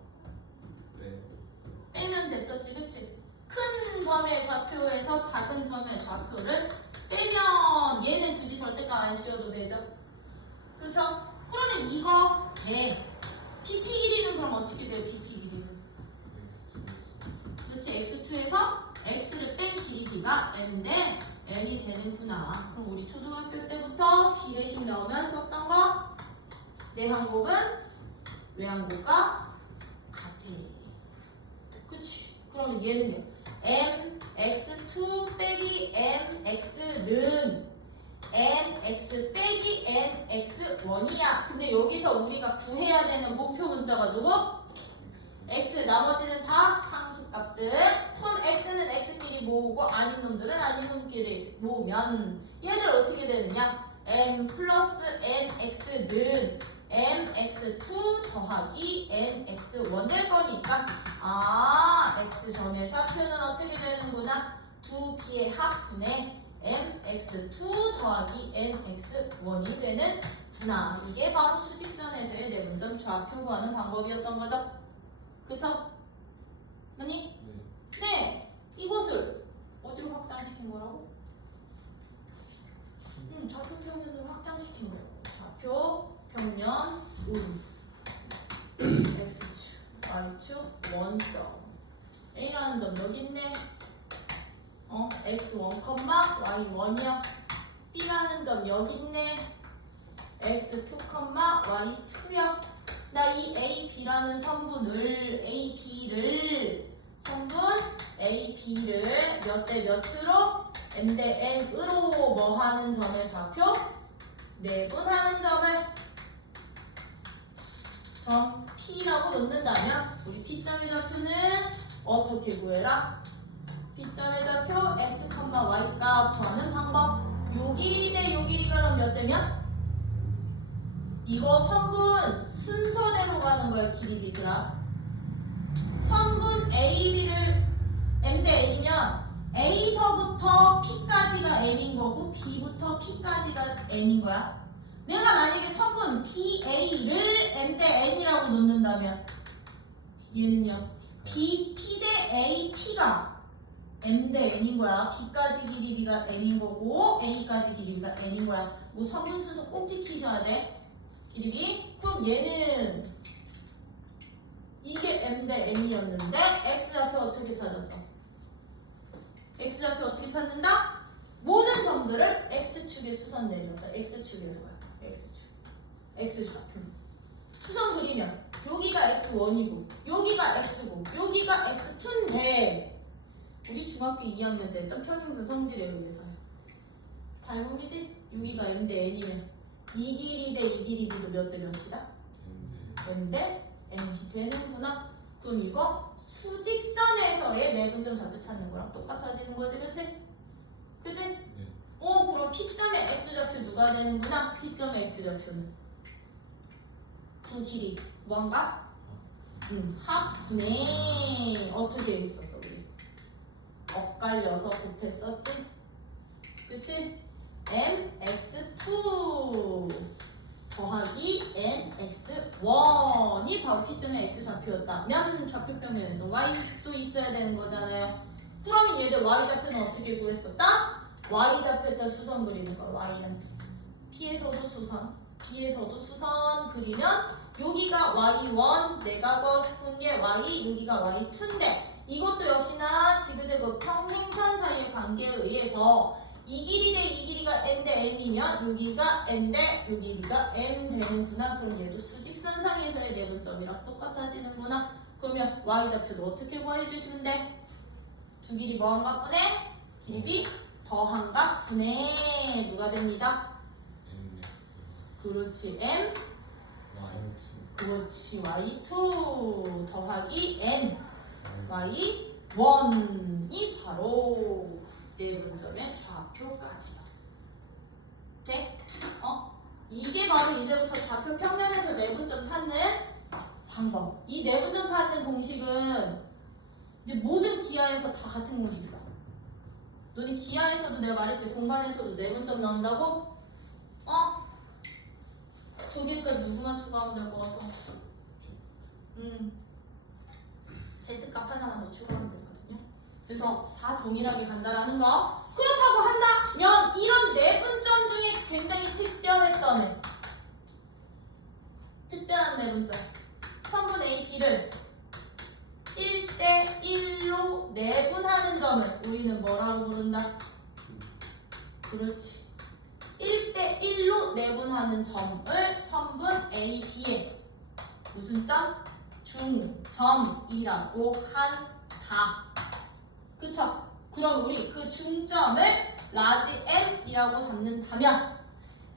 빼면 됐었지. 그치? 큰 점의 좌표에서 작은 점의 좌표를 빼면 얘는 굳이 절대값 안 씌워도 되죠? 그쵸? 그러면 이거 돼. BP 길이는 그럼 어떻게 돼요? BP 길이는 그치? x2에서 x를 뺀 길이 B가 M 대 N이 되는구나. 그럼 우리 초등학교 때부터 비례식 나오면 썼던 거 내항목은 외항목과 같아. 그치? 그러면 얘는요, mx2 빼기 mx는 nx 빼기 nx1이야. 근데 여기서 우리가 구해야 되는 목표 문자가 누구? x. 나머지는 다 상수값들. 그럼 x는 x끼리 모으고 아닌 놈들은 아닌 놈끼리 모으면 얘들 어떻게 되느냐? m 플러스 nx는 mx2 더하기 nx1 될 거니까, x점의 좌표는 어떻게 되는구나? 2b의 합분에 mx2 더하기 nx1이 되는구나. 이게 바로 수직선에서의 내분점 좌표 구하는 방법이었던 거죠. 그쵸? 맞니? 네. 이것을 어디로 확장시킨 거라고? 좌표 평면으로 확장시킨 거예요. 좌표 평면 x축, y축, 원점. A라는 점 여기 있네. x1, y1이야. B라는 점 여기 있네. x2, y2야. 나 이 A, B라는 선분을 선분 A, B를 몇 대 몇으로? M 대 N으로 뭐 하는 점의 좌표? 내분하는 점을 점 P라고 놓는다면 우리 P점의 좌표는 어떻게 구해라? P점의 좌표 x, y 값 구하는 방법. 요 길이 대 요 길이가 그럼 몇 대면? 이거 선분 순서대로 가는 거야. 길이 B더라. 선분 A, B를 M 대 N이면 A서부터 P까지가 M인 거고 B부터 P까지가 N인 거야. 내가 만약에 선분 BA를 M 대 N이라고 놓는다면 얘는요, P 대 A, P가 M 대 N인 거야. B까지 길이 B가 M인 거고 A까지 길이 B가 N인 거야. 뭐 선분 순서 꼭 지키셔야 돼. 길이 B. 그럼 얘는 이게 M 대 N이었는데 X좌표 어떻게 찾았어? X좌표 어떻게 찾는다? 모든 점들을 X축에 수선 내려서 X축에서 가요. X축. X좌표. 수선 그리면 여기가 x1이고 여기가 x고 여기가 x2인데 우리 중학교 2학년 때 했던 평행선 성질에 의해서요. 닮음이지? 여기가 m 대 n이면 이 길이 대 이 길이 모두 몇 대 몇이다? m 대 n이 되는구나. 그럼 이거 수직선에서의 내분점 좌표 찾는 거랑 똑같아지는 거지, 그치? 그치? 네. 그럼 P점의 x좌표 누가 되는구나? P점의 x좌표는 두 길이 뭔가? 합분의 어떻게 있었어 우리? 엇갈려서 곱했었지? 그치? mx2 더하기 nx1이 바로 P점의 x좌표였다면 좌표평면에서 y도 있어야 되는 거잖아요. 그러면 얘들 y좌표는 어떻게 구했었다? y좌표에다 수선 그리는 거야. y는 P에서도 수선, B에서도 수선 그리면 여기가 y1 내가 구하고 싶은 게 y, 여기가 y2인데 이것도 역시나 지그재그 평행선 사이의 관계에 의해서 이 길이 대 이 길이가 n 대 n이면 여기가 n 대 이 길이가 m 되는구나. 그럼 얘도 수직선상에서의 내분점이랑 똑같아지는구나. 그러면 y좌표도 어떻게 구해주시면 돼? 두 길이 뭐한가 분의 길이 더한가 분의 누가 됩니다? MX 그렇지 m Y2 그렇지 y2 더하기 n y1이 바로 내분점의 좌표까지요. 오케이? 이게 바로 이제부터 좌표 평면에서 내분점 찾는 방법. 이 내분점 찾는 공식은 이제 모든 기하에서 다 같은 공식 써. 너네 기하에서도 내가 말했지 공간에서도 내분점 나온다고? 저기에다 누구만 추가하면 될 것 같아? Z값 하나만 더 추가하면 되거든요. 그래서 다 동일하게 간다라는 거. 그렇다고 한다면 이런 내분점 중에 굉장히 특별했던 애. 특별한 내분점. 선분 AP를 1대1로 내분하는 점을 우리는 뭐라고 부른다? 그렇지. 1대1로 내분하는 점을 선분 AB에 무슨 점? 중점이라고 한다. 그쵸? 그럼 우리 그 중점을 라지 M이라고 잡는다면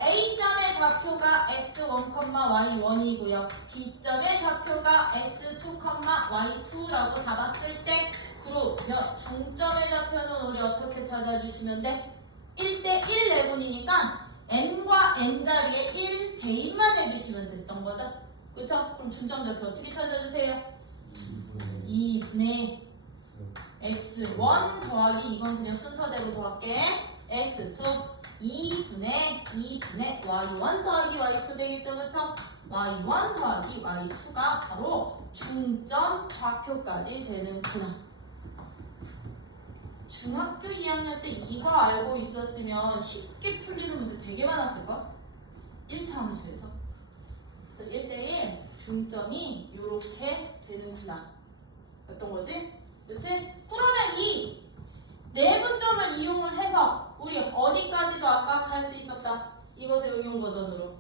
A점의 좌표가 x1, y1이고요. B점의 좌표가 x2, y2라고 잡았을 때 그러면 중점의 좌표는 우리 어떻게 찾아주시면 돼? 1대1 내분이니까 n과 n 자리에 1 대입만 해주시면 됐던 거죠. 그쵸? 그럼 중점 좌표 어떻게 찾아주세요? 2분의 x1 더하기 이건 그냥 순서대로 더할게. x2 2분의 y1 더하기 y2 되겠죠, 그쵸? y1 더하기 y2가 바로 중점 좌표까지 되는구나. 중학교 2학년 때 이거 알고 있었으면 쉽게 풀리는 문제 되게 많았을걸? 1차 함수에서. 그래서 1대1 중점이 이렇게 되는구나. 어떤 거지? 그치? 그러면 이 내분점을 이용을 해서 우리 어디까지도 아까 갈 수 있었다. 이것의 응용 버전으로.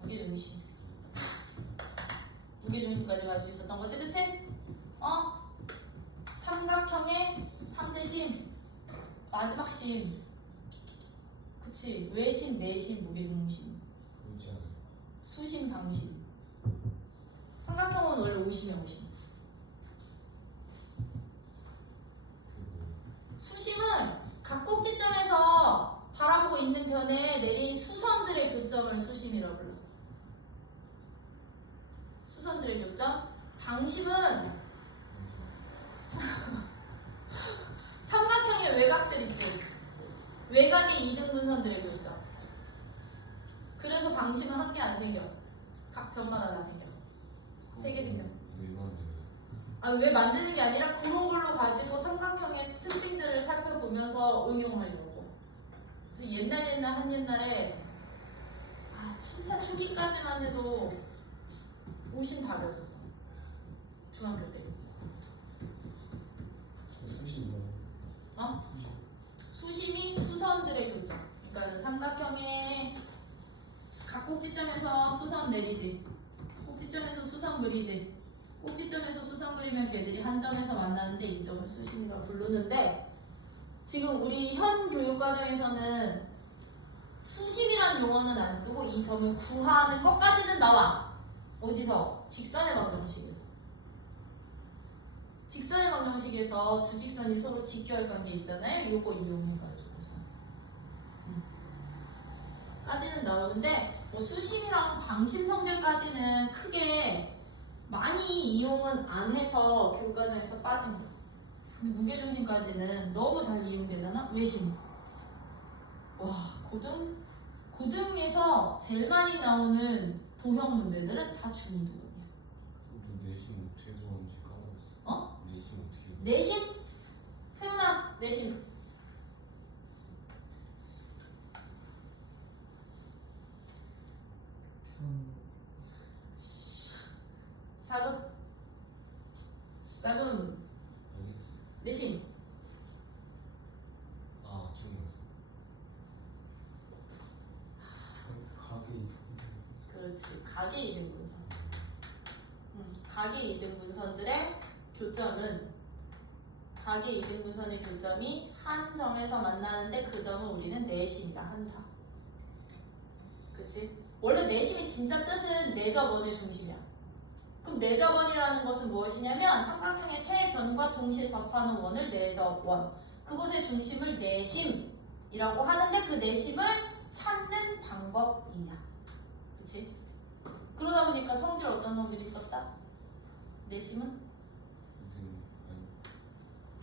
무게중심. 무게중심까지 갈 수 있었던 거지, 그치? 삼각형의 상대심, 마지막 심. 그치? 외심, 내심, 무게중심. 수심, 방심. 삼각형은 원래 오심이야, 오심. 수심은 각 꼭지점에서 바라보고 있는 편에 내린 수선들의 교점을 수심이라고 불러. 수선들의 교점. 방심은 삼각형의 외곽들 있지. 외곽의 이등분선들의 교점. 그래서 방심은 한 개 안 생겨. 각 변마다 다 생겨. 3개 생겨. 왜 만드는 게 아니라 그런 걸로 가지고 삼각형의 특징들을 살펴보면서 응용하려고. 그래서 옛날에 진짜 초기까지만 해도 오신 답이었었어. 중학교 때. 수심 뭐? 수심이 수선들의 교점. 그러니까 삼각형의 각 자, 꼭지점에서 수선 내리지. 꼭지점에서 수선 그리지. 꼭지점에서 수선 그리면 걔들이 한 점에서 만나는데 이 점을 수심이라고 부르는데 지금 우리 현 교육과정에서는 수심이라는 용어는 안 쓰고 이 점을 구하는 것까지는 나와. 어디서? 직선의 방정식에서. 직선의 방정식에서 두 직선이 서로 직교할 관계 있잖아요. 요거 이용해가지고서 까지는 나오는데 뭐 수심이랑 방심 성질까지는 크게 많이 이용은 안 해서 교육과정에서 빠진 거야. 근데 무게중심까지는 너무 잘 이용되잖아. 외심. 와, 고등에서 제일 많이 나오는 도형 문제들은 다 중위도형이야. 너 내신 어떻게 구하는지 까먹었어. 어? 내신 어떻게 구하는지. 내심? 세훈아, 내심. 사분. 사분. 알겠어. 내심. 아, 기억났어. 가게 그렇지. 각의 이등 분선. 각의 이등 분선들의 교점은 각의 이등 분선의 교점이 한 점에서 만나는데 그 점을 우리는 내심이라 한다. 그치? 원래 내심의 진짜 뜻은 내접원의 중심이야. 그럼 내접원이라는 것은 무엇이냐면 삼각형의 세 변과 동시에 접하는 원을 내접원. 그곳의 중심을 내심이라고 하는데 그 내심을 찾는 방법이야. 그치? 그러다 보니까 성질 어떤 성질이 있었다? 내심은 아니,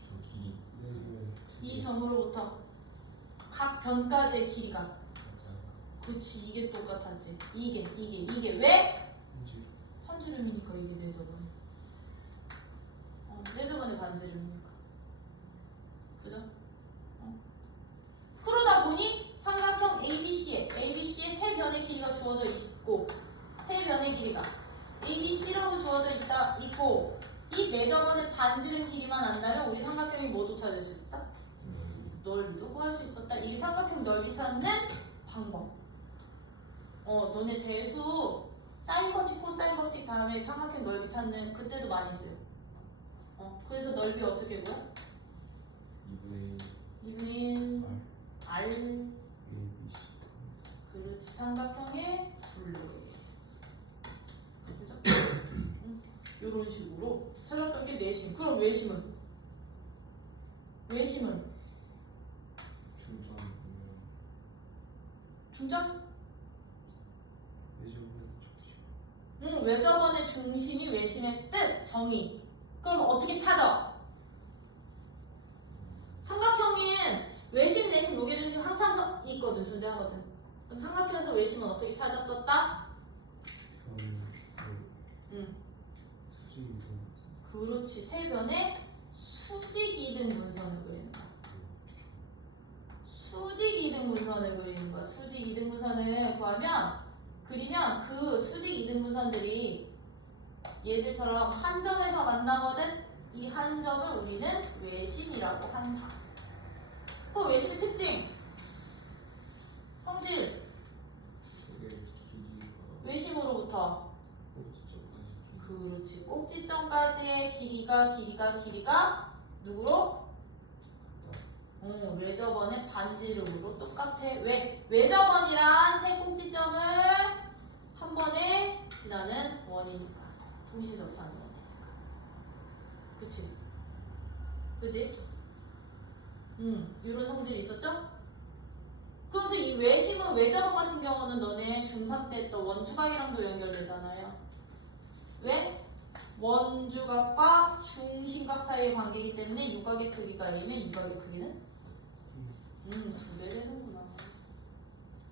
저기 이 점으로부터 각 변까지의 길이가 맞아. 그치 이게 똑같았지. 이게 왜? 현실 한주름이니까 이게 내접원. 내접원의 반지름이니까. 그죠? 그러다 보니 삼각형 ABC에 세 변의 길이가 주어져 있고 세 변의 길이가 ABC라고 주어져 있고 이 내접원의 반지름 길이만 안다면 우리 삼각형이 뭐도 찾을 수 있었다? 넓이도 구할 수 있었다. 이 삼각형 넓이 찾는 방법. 너네 대수 사인 법칙, 코사인 법칙 다음에 삼각형 넓이 찾는 그때도 많이 써요. 그래서 넓이 어떻게 구해? 2분의 R. 그렇지. 삼각형의 둘레. 그죠? 이런 식으로 찾았던 게 내심. 그럼 외심은? 외심은? 중점? 외접원의 중심이 외심의 뜻, 정의. 그럼 어떻게 찾아? 삼각형인 외심, 내심, 무게중심 항상 있거든, 존재하거든. 그럼 삼각형에서 외심은 어떻게 찾았었다? 수직이동 그렇지. 세 변의 수직이등 분선을 그리는 거야. 수직이등 분선을 그리는 거야. 수직이등 분선을 그리면 그 수직이등 분선들이 얘들처럼 한 점에서 만나거든. 이 한 점을 우리는 외심이라고 한다. 그 외심의 특징, 성질, 외심으로부터 그렇지. 꼭지점까지의 길이가 누구로? 외접원의 반지름으로 똑같아. 왜? 외접원이란 세 꼭지점을 한 번에 지나는 원이니까. 동시에 접하는 원이니까. 그치? 그치? 이런 성질이 있었죠? 그러면서 이 외심은 외접원 같은 경우는 너네 중3 때 또 원주각이랑도 연결되잖아요. 왜? 원주각과 중심각 사이의 관계이기 때문에 유각의 크기가 A면 유각의 크기는 2배 되는구나.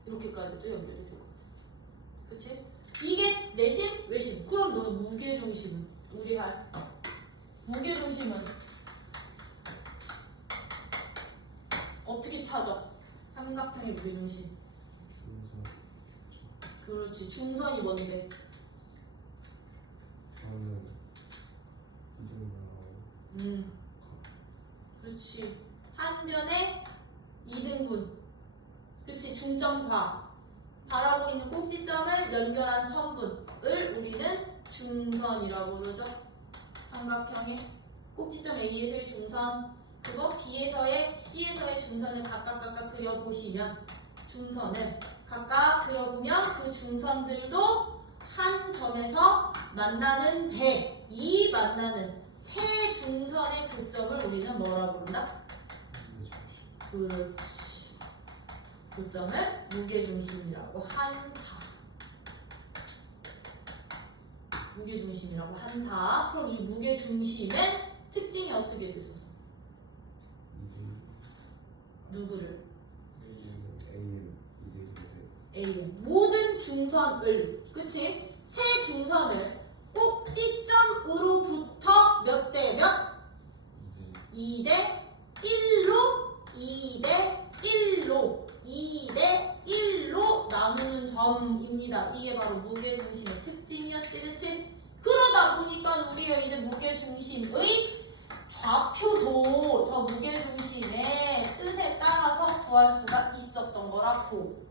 이렇게까지도 연결이 되거든. 그치? 이게 내심, 외심. 그럼 너는 무게중심은? 우리 할 무게중심은 어떻게 찾아? 삼각형의 무게중심. 중선 그렇지. 중선이 뭔데? 저는 이등분하고 그렇지. 한 변의 2등분. 그렇지. 중점과 바라고 있는 꼭지점을 연결한 선분을 우리는 중선이라고 그러죠. 삼각형의 꼭지점 A에서의 중선, 그거 B에서의 C에서의 중선을 각각 그려보시면, 중선을 각각 그려보면 그 중선들도 한 점에서 만나는데, 이 만나는 세 중선의 교점을 우리는 뭐라고 부른다? 그렇지. 교점을 무게중심이라고 한다. 무게중심이라고 한다. 그럼 이 무게중심의 특징이 어떻게 됐었어? 누구를? A를. 모든 중선을, 그치? 세 중선을 꼭지점으로부터 몇 대 몇? 2대 1로 2대 1로 2대 1로 나누는 점입니다. 이게 바로 무게중심의 특징이었지, 그치? 그러다 보니까 우리가 이제 무게중심의 좌표도 저 무게중심의 뜻에 따라서 구할 수가 있었던 거라고.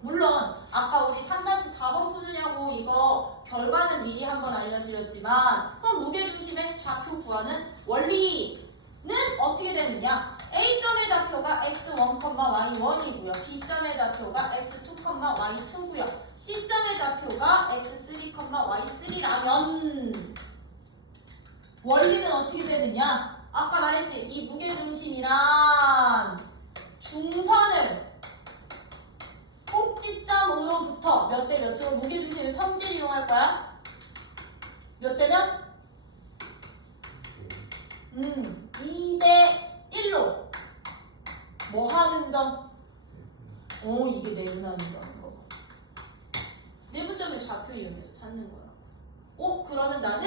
물론 아까 우리 3-4번 푸느냐고 이거 결과는 미리 한번 알려드렸지만, 그럼 무게중심의 좌표 구하는 원리는 어떻게 되느냐? A점의 좌표가 x1, y1이고요. B점의 좌표가 x2, y2고요. C점의 좌표가 x3, y3라면 원리는 어떻게 되느냐? 아까 말했지? 이 무게중심이란 중선을 꼭지점으로부터 몇 대 몇으로 무게중심의 성질 이용할 거야? 몇 대면? 2대 1로 뭐 하는 점? 이게 내분하는 점인 거 봐. 내분점을 좌표 이용해서 찾는 거야. 그러면 나는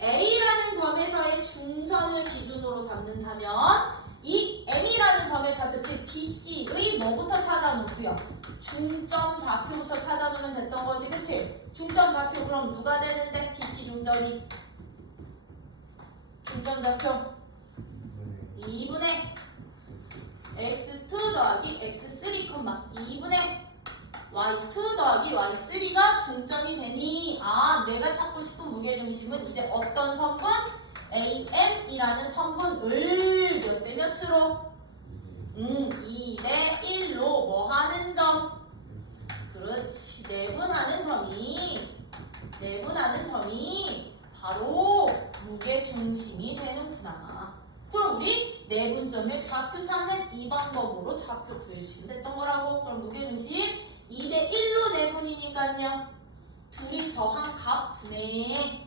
A라는 점에서의 중선을 기준으로 잡는다면 이 M이라는 점의 좌표, 즉 BC의 뭐부터 찾아놓고요? 중점 좌표부터 찾아놓으면 됐던 거지, 그치? 중점 좌표 그럼 누가 되는데? BC 중점이 중점 좌표 2분의 x2 더하기 x3, 2분의 y2 더하기 y3가 중점이 되니, 내가 찾고 싶은 무게중심은 이제 어떤 성분? AM이라는 성분을 몇 대 몇으로? 2대 1로 뭐 하는 점? 그렇지. 내분하는 점이 바로 무게중심이 되는구나. 그럼 우리 내분점의 좌표 찾는 이 방법으로 좌표 구해주시면 됐던 거라고. 그럼 무게중심 2대 1로 내분이니까요. 둘이 더한 값 분해.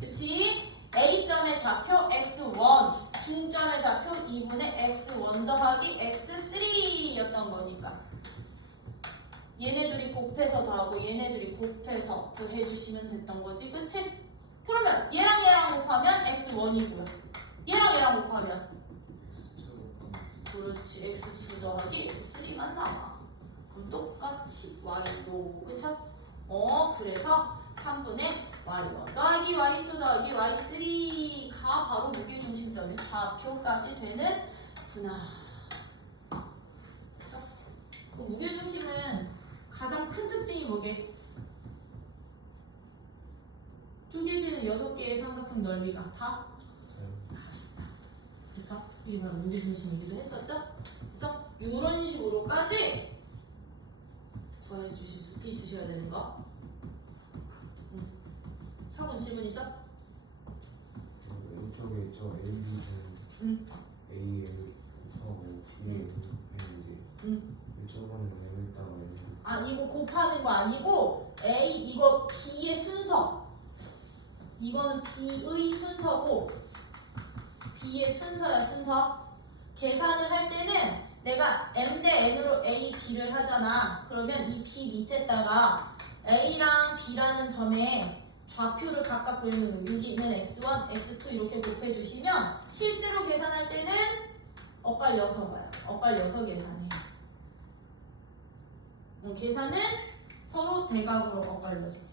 그치? A점의 좌표 x1, 중점의 좌표 2분의 x1 더하기 x3 였던 거니까 얘네들이 곱해서 더하고 얘네들이 곱해서 더해주시면 됐던 거지, 그치? 그러면 얘랑 곱하면 x1이고요. 얘랑 곱하면 그렇지, x2 더하기 x3만 나와. 그럼 똑같이 y로, 그쵸? 그래서 3분의 y1 더하기 y2 더하기 y3가 바로 무게중심점의 좌표까지 되는구나. 그래서 그 무게중심은 가장 큰 특징이 뭐게? 쪼개지는 6개의 삼각형 넓이가 다 같다. 그쵸? 이게 바로 무게중심이기도 했었죠? 그쵸? 이런 식으로까지 구해 주실 수 있으셔야 되는 거. 사본 질문 있어? 왼쪽에 있죠. AB는 AM 곱하고 BM 했는데 이쪽은 M에다가 이거 곱하는 거 아니고 A 이거 B의 순서. 이거는 B의 순서고 B의 순서야, 순서. 계산을 할 때는 내가 M 대 N으로 A, B를 하잖아. 그러면 이 B 밑에다가 A랑 B라는 점에 좌표를 각각 구해놓는, 여기 있는 x1, x2 이렇게 곱해주시면 실제로 계산할 때는 엇갈려서 봐요. 엇갈려서 계산해요. 계산은 서로 대각으로 엇갈려서 계산.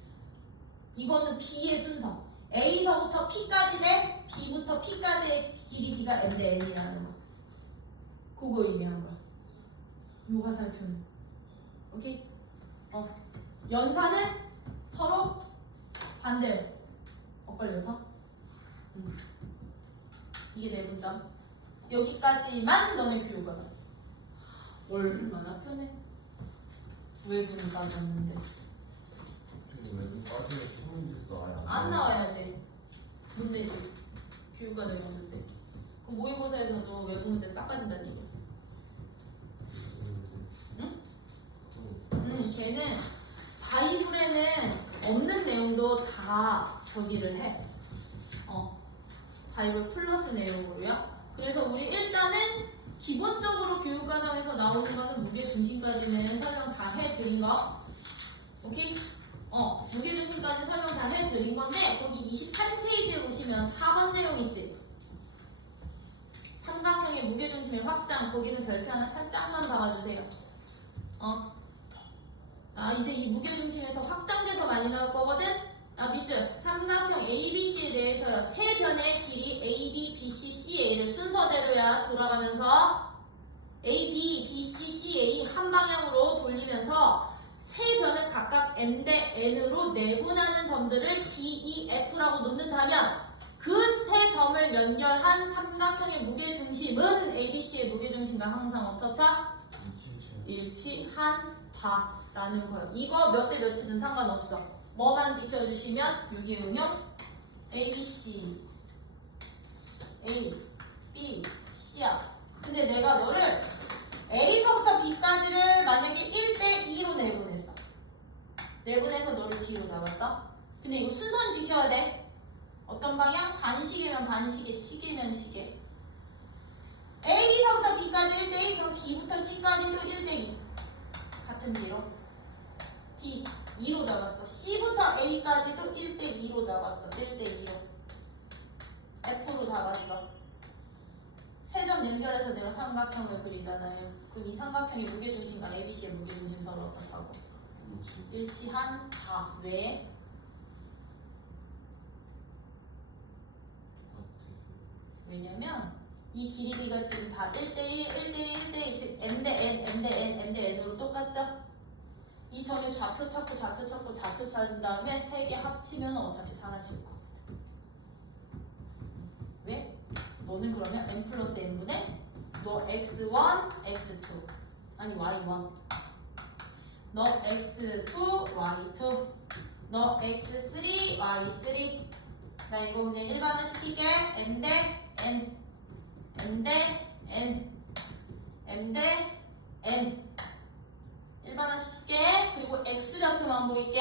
이거는 B의 순서. A서부터 P까지 대 B부터 P까지의 길이 B가 M 대 N이라는 거. 그거 의미한 거야. 요 화살표는. 오케이? 연산은 서로 반대로 엇갈려서 이게 내 문장. 여기까지만 너네 교육과정. 얼마나 편해. 외분이 빠졌는데 외국 빠지면 수능에서도 아예 안 나와야지. 못 내지. 교육과정이 없는데. 그럼 모의고사에서도 외국 문제 싹 빠진다는 얘기야. 걔는 바이블에는 없는 내용도 다 저기를 해. 바이블 플러스 내용으로요. 그래서 우리 일단은 기본적으로 교육과정에서 나오는 거는 무게중심까지는 설명 다 해드린 거. 오케이? 무게중심까지 설명 다 해드린 건데 거기 28페이지에 보시면 4번 내용 있지? 삼각형의 무게중심의 확장, 거기는 별표 하나 살짝만 박아주세요. 이제 이 무게중심에서 확장돼서 많이 나올 거거든? 밑줄 삼각형 ABC에 대해서요. 세 변의 길이 A, B, B, C, C, A를 순서대로야 돌아가면서 A, B, B, C, C, A 한 방향으로 돌리면서 세 변을 각각 M 대 N으로 내분하는 점들을 D, E, F라고 놓는다면 그 세 점을 연결한 삼각형의 무게중심은 ABC의 무게중심과 항상 어떻다? 일치한다라는 거예요. 이거 몇 대 몇이든 상관없어. 뭐만 지켜주시면 여기 응용 ABC A, B, C야. 근데 내가 너를 A서부터 B까지를 만약에 1대2로 내분했어. 내분해서 너를 D로 잡았어. 근데 이거 순서는 지켜야 돼. 어떤 방향? 반시계면 반시계, 시계면 시계. A서부터 B까지 1대2, 그럼 B부터 C까지도 1대2. 같은 B로. D 2로 잡았어. C부터 A까지도 1대2로 잡았어. 1대2로. F로 잡았어. 세 점 연결해서 내가 삼각형을 그리잖아요. 그럼 이 삼각형의 무게중심과 ABC의 무게중심 서로 어떻다고? 일치한다. 왜? 왜냐면 이 길이가 지금 다 1대1, 1대1, 1대1, 즉 M 대 N, M 대 N, M 대 N으로 똑같죠? 이 점의 좌표 찾고 좌표 찾고 좌표 찾은 다음에 세 개 합치면 어차피 사라질 거거든. 왜? 너는 그러면 n 플러스 n분의 너 x1, x2 아니 y1 너 x2, y2 너 x3, y3 나 이거 그냥 일반화 시킬게. m 대 n m 대 n m 대 n 일반화 시킬게. 그리고 x좌표만 보일게.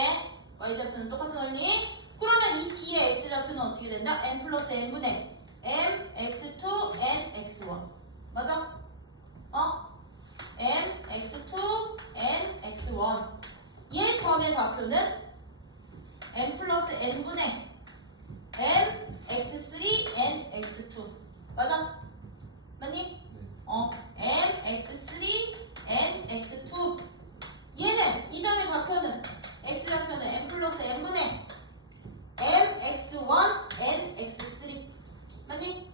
y좌표는 똑같은 원리. 그러면 이 뒤에 x좌표는 어떻게 된다? n 플러스 n분의 m, x2, n, x1 맞아? m, x2, n, x1 얘 점의 좌표는 m 플러스 n분의 m, x3, n, x2 맞아? 맞니? m, x3, n, x2 얘는 이 점의 좌표는 x좌표는 m 플러스 n분의 m, x1, n, x3 맞니?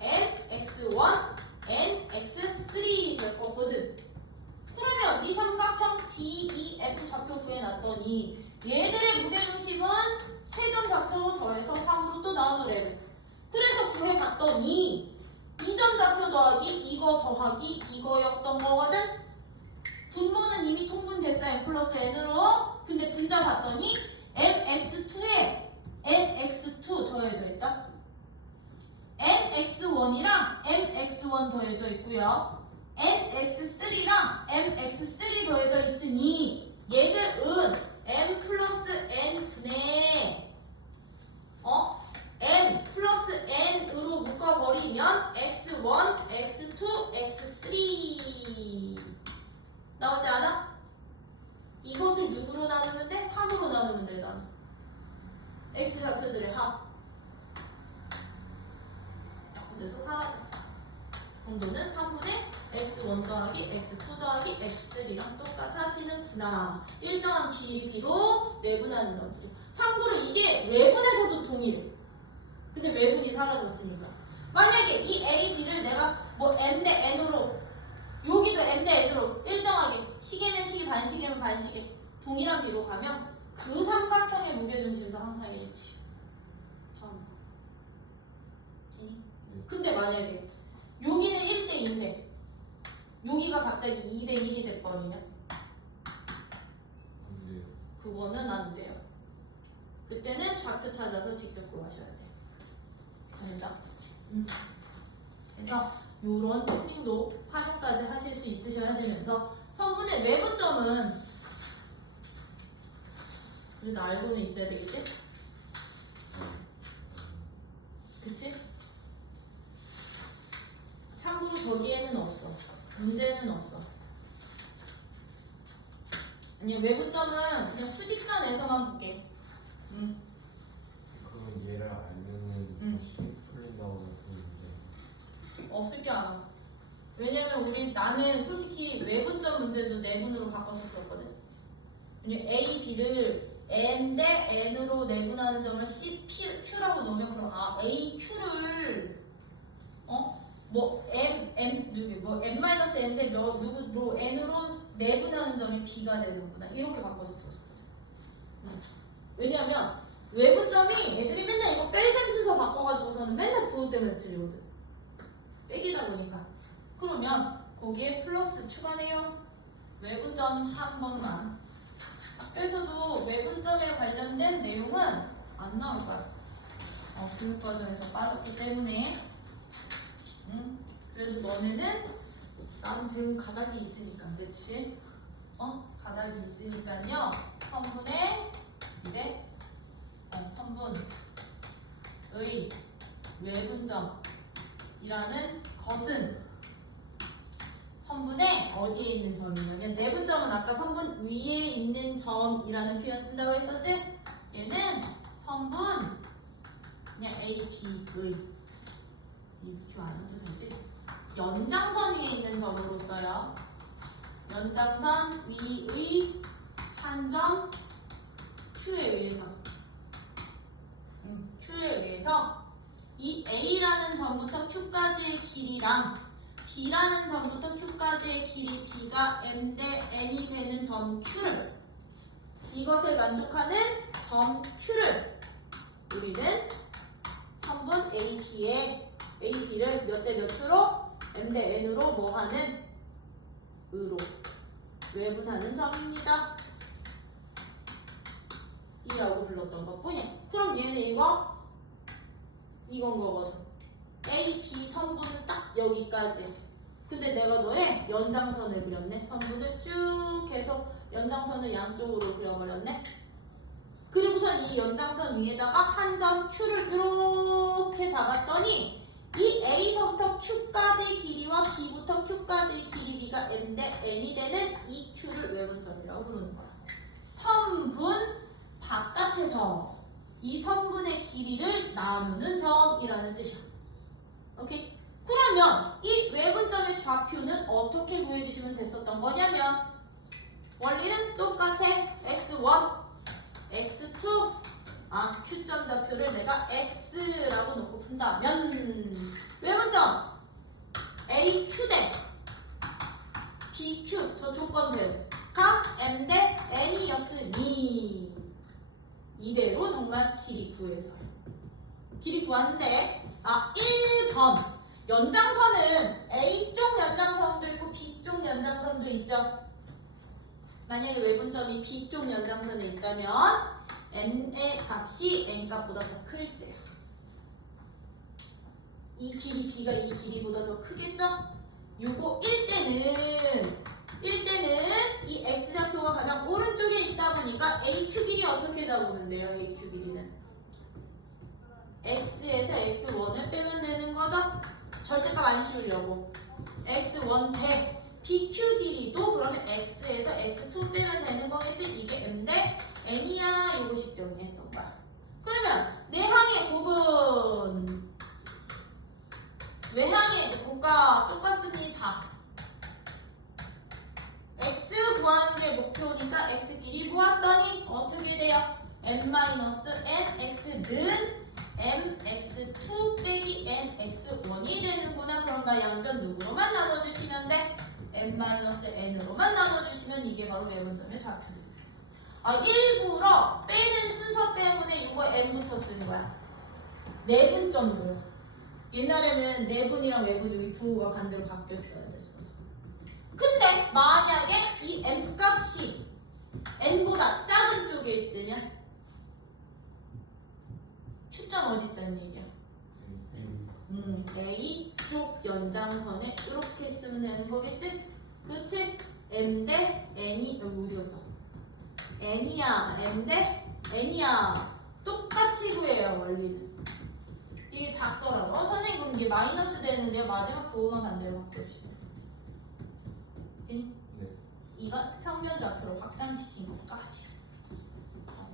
n, x1, n, x3 될 거거든. 그러면 이 삼각형 D, E, F 좌표 구해놨더니 얘들의 무게중심은 세 점 좌표 더해서 3으로 또 나누래요. 그래서 구해봤더니 이 점 좌표 더하기 이거 더하기 이거였던 거거든. 분모는 이미 통분됐어. n 플러스 n으로. 근데 분자 봤더니 mx2에 nx2 더해져 있다. nx1이랑 mx1 더해져 있고요. nx3랑 mx3 더해져 있으니 얘들은 m 플러스 n분의 n 플러스 n으로 묶어버리면 x1, x2, x3 나오지 않아? 이것을 누구로 나누면 돼? 3으로 나누면 되잖아. x좌표들의 합. 약분돼서 사라져. 정도는 3분의 x1 더하기 x2 더하기 x3랑 똑같아지는구나. 일정한 길이로 내분하는 점들이. 참고로 이게 외분에서도 동일해. 근데 외분이 사라졌으니까. 만약에 이 a, b를 내가 뭐 m 대 n으로 여기도 n 대 n으로 일정하게 시계면 시계, 반시계면 반시계 동일한 비로 가면 그 삼각형의 무게중심도 항상 일치. 처음. 근데 만약에 여기는 1대 2인데 여기가 갑자기 2대 1이 돼버리면 안 돼요. 그거는 안 돼요. 그때는 좌표 찾아서 직접 구하셔야 돼요. 알죠? 그래서 이런 특징도 활용까지 하실 수 있으셔야 되면서 성분의 외부점은 그래도 알고는 있어야 되겠지? 그치? 참고로 저기에는 없어. 문제는 없어. 아니야, 외부점은 그냥 수직선에서만 볼게. 그럼 얘를 알면은 쉽게 풀린다고 보는데. 없을 게 아니야. 왜냐면 나는 솔직히 외분점 문제도 내분으로 바꿔서 풀었거든. 왜냐면 A, B를 N 대 N으로 내분하는 점을 Q라고 넣으면 그럼 A, Q를 N-N 대 N으로 내분하는 점이 B가 되는구나. 이렇게 바꿔서 풀었거든. 왜냐면 외분점이 애들이 맨날 이거 뺄셈 순서 바꿔가지고서는 맨날 부호 때문에 틀리거든. 빼기다 보니까. 그러면 거기에 플러스 추가네요. 외분점 한 번만. 학교에서도 외분점에 관련된 내용은 안 나올 거야. 교육과정에서 빠졌기 때문에. 그래도 너네는 나름 배운 가닥이 있으니까, 그치? 가닥이 있으니까요. 성분의 이제 성분의 외분점이라는 것은 성분의 어디에 있는 점이냐면 내분점은 아까 성분 위에 있는 점이라는 표현 쓴다고 했었지? 얘는 성분 그냥 A, B의 EQ 안 해도 되지? 연장선 위에 있는 점으로 써요. 연장선 위의 한 점 Q에 의해서 Q에 의해서 이 A라는 점부터 Q까지의 길이랑 B라는 점부터 Q까지의 길이 B가 M 대 N이 되는 점 Q를 이것을 만족하는 점 Q를 우리는 성분 AB를 몇 대 몇으로 M 대 N으로 뭐하는 으로 외분하는 점입니다. 이라고 불렀던 것 뿐이야. 그럼 얘는 이건 거거든. A, B 성분은 딱 여기까지. 근데 내가 너의 연장선을 그렸네. 성분을 쭉 계속 연장선을 양쪽으로 그려버렸네. 그리고선 이 연장선 위에다가 한 점 Q를 이렇게 잡았더니 이 A서부터 Q까지 길이와 B부터 Q까지 길이 B가 M 대 N이 되는 이 Q를 외분점이라고 부르는 거야. 성분 바깥에서 이 성분의 길이를 나누는 점이라는 뜻이야. 오케이? 그러면 이 외분점의 좌표는 어떻게 구해주시면 됐었던 거냐면 원리는 똑같아. x1, x2 Q점 좌표를 내가 x라고 놓고 푼다면 외분점 AQ 대 BQ 저 조건들가 M 대 N이었으니 이대로 정말 길이 구해서 길이 구하는데 1번 연장선은 A쪽 연장선도 있고 B쪽 연장선도 있죠. 만약에 외분점이 B쪽 연장선에 있다면 N의 값이 N값보다 더 클 때야. 이 길이 B가 이 길이보다 더 크겠죠? 요거 1대는 이 X좌표가 가장 오른쪽에 있다 보니까 AQ 길이 어떻게 잡으면 돼요? AQ 길이는 X에서 X1을 빼면 되는 거죠? 절대값 안 씌우려고 X1 100 BQ 길이도 그러면 X에서 X2 빼면 되는 거겠지? 이게 M 대 N이야. 요거식 정리했던 거야. 그러면 내항의 곱은 외항의 곱과 똑같습니다. X 구하는 게 목표니까 X 길이 모았더니 어떻게 돼요? M-N X는 MX2 빼기 NX1이 되는구나. 그럼 나 양변 누구로만 나눠주시면 돼? n-n으로만 나눠주시면 이게 바로 외분점의 좌표들입니다. 일부러 빼는 순서 때문에 이거 n부터 쓰는 거야. 내분점도 옛날에는 내분이랑 외분 여기 부호가 반대로 바뀌었어야 됐었어. 근데 만약에 이 n 값이 n보다 작은 쪽에 있으면 축점 어디 있다는 얘기야? A 쪽 연장선에 이렇게 쓰면 되는 거겠지? 그렇지? m 대 n이 여기 어디 갔어? n이야 m 대 n이야 똑같이 구해요 원리는. 이게 작더라고. 선생님 그럼 이게 마이너스 되는데요. 마지막 부호만 반대로 바꿔주시면 되니? 네. 이거 평면 좌표로 확장시킨 것까지.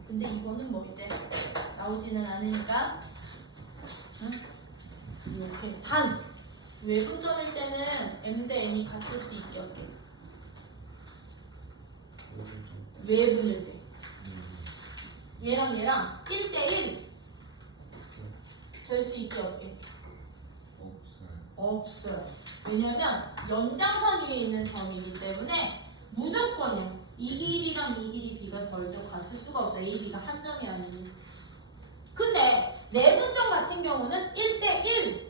근데 이거는 뭐 이제 나오지는 않으니까 응? 이렇게 단 외분점일 때는 m 대 n이 같을 수 있게 할게. 외분일 때 얘랑 얘랑 1대1 될 수 있게 할게. 없어요. 왜냐면 연장선 위에 있는 점이기 때문에 무조건이요. 이 길이랑 이 길이 b가 절대 같을 수가 없어. a, b가 한 점이 아니니. 근데 내분점 같은 경우는 1대1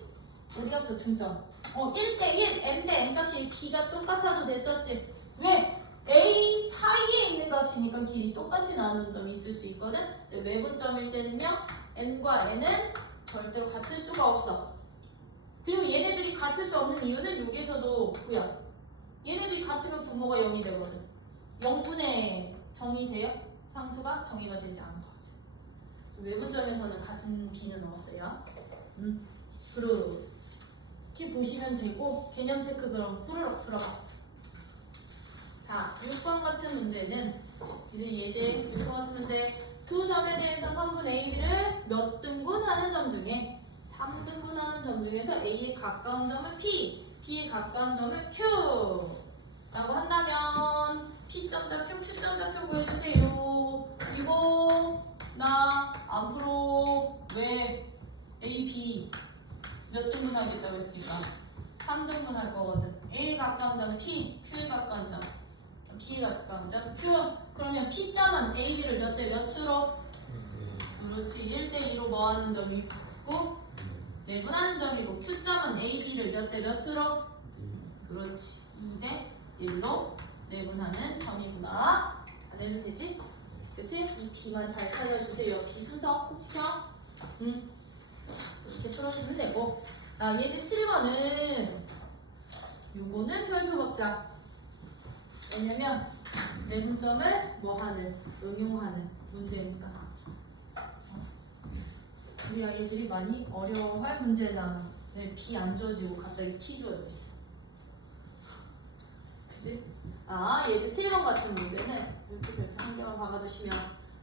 어디 갔어 중점? 1대1 m 대 n 값이 b가 똑같아도 됐었지. 왜? a 사이에 있는 값이니까 길이 똑같이 나누는 점이 있을 수 있거든. 외분점일 때는요 n과 n은 절대로 같을 수가 없어. 그리고 얘네들이 같을 수 없는 이유는 여기에서도 뭐야? 얘네들이 같으면 분모가 0이 되거든. 0분의 정이 돼요? 상수가 정의가 되지 않은 것 같아. 그래서 외분점에서는 같은 b는 없어요. 그렇게 보시면 되고 개념 체크 그럼 후루룩 풀어봐. 자, 6번 같은 문제는 이제 예제 6번 같은 문제 두 점에 대해서 선분 A, B를 몇 등분 하는 점 중에 3등분 하는 점 중에서 A에 가까운 점은 P, B에 가까운 점은 Q 라고 한다면 P점좌표, Q점좌표 구해주세요. 이거 나 앞으로 왜 A, B 몇 등분 하겠다고 했으니까 3등분 할 거거든. A에 가까운 점 P, Q에 가까운 점 B에 가까운 점 Q. 그러면 P점은 A, B를 몇 대 몇으로? 그렇지. 1대2로 뭐 하는 점이 있고 내분하는 점이고 Q점은 A, B를 몇 대 몇으로? 그렇지. 2대1로 내분하는 점이구나. 안 해도 되지? 그치? 이 B만 잘 찾아주세요. B 순서 꼭 지켜. 이렇게 풀어주시면 되고. 자, 예제 7번은 요거는 별표 박자. 왜냐면 내분점을 뭐 하는, 응용하는 문제니까. 우리 아이들이 많이 어려워할 문제잖아. 왜 B 안 주어지고 갑자기 T 주어져 있어. 그치? 예제 7번 같은 문제는 이렇게 별표 한 개만 박아주시면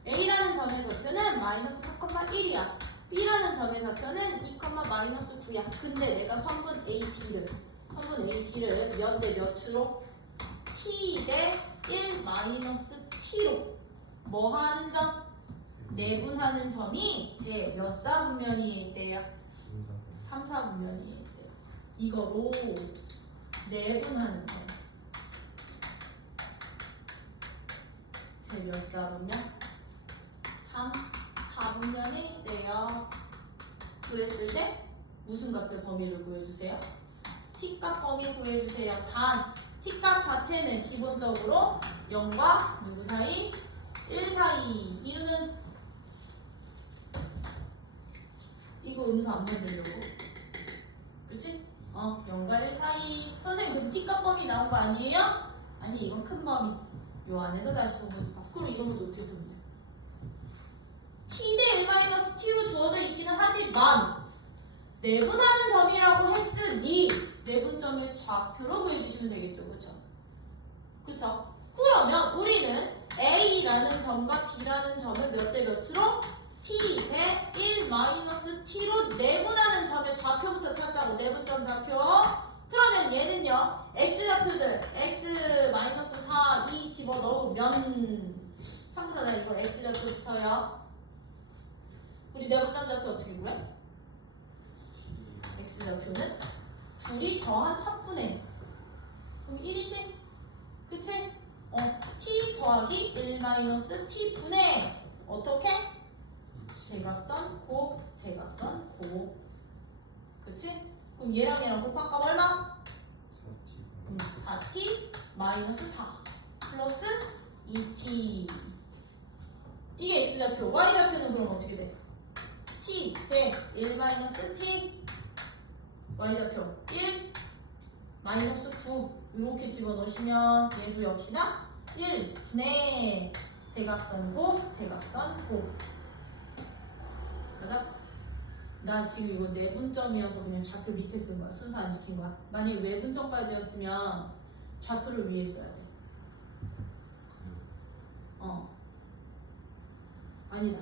A라는 점의 좌표는 마이너스 4,1이야. B라는 점의 좌표는 2, 마이너스 9야. 근데 내가 선분 A, B를 몇 대 몇으로? T 대 1 마이너스 T로 뭐 하는 점? 내분하는 점이 제 몇 사분면이에 있대요? 3, 4분면이에 있대요. 이거로 내분하는 점 제 몇 사분면? 3, 4분면에 있대요. 그랬을 때 무슨 값의 범위를 구해주세요? T값 범위 구해주세요. 단 T값 자체는 기본적으로 0과 누구 사이? 1 사이. 이유는 이거 음수 안 만들려고. 그치? 0과 1 사이. 선생님 그럼 T값 범위 나온 거 아니에요? 아니 이건 큰 범위. 요 안에서 다시 보면 밖으로 이런 것도 어떻게 보면 돼? T 대 1-T로 주어져 있기는 하지만 내분하는 점이라고 했으니 내분점의 좌표로 구해주시면 되겠죠. 그쵸? 그쵸? 그러면 우리는 A라는 점과 B라는 점을 몇 대 몇으로? T 대 1-T로 내분하는 점의 좌표부터 찾자고. 내분점 좌표. 그러면 얘는요 X좌표들 X-4, 2 집어넣으면 참고로 나 이거 X좌표부터요 우리 내분점 좌표 어떻게 구해? X좌표는 둘이 더한 합분의 그럼 1이지? 그치? t 더하기 1 마이너스 t 분의 어떻게? 대각선 곱 대각선 곱. 그치? 그럼 얘랑 곱한 값 얼마? 4t 마이너스 4 플러스 2t. 이게 x좌표. y좌표는 그럼 어떻게 돼? t 대 1 마이너스 t y좌표 1 마이너스 9 이렇게 집어넣으시면 얘도 역시나 1 분의 대각선 곱 대각선 곱. 맞아? 나 지금 이거 내분점이어서 그냥 좌표 밑에 쓴 거야. 순서 안 지킨 거야. 만약에 외분점까지였으면 좌표를 위에 써야 돼. 아니다.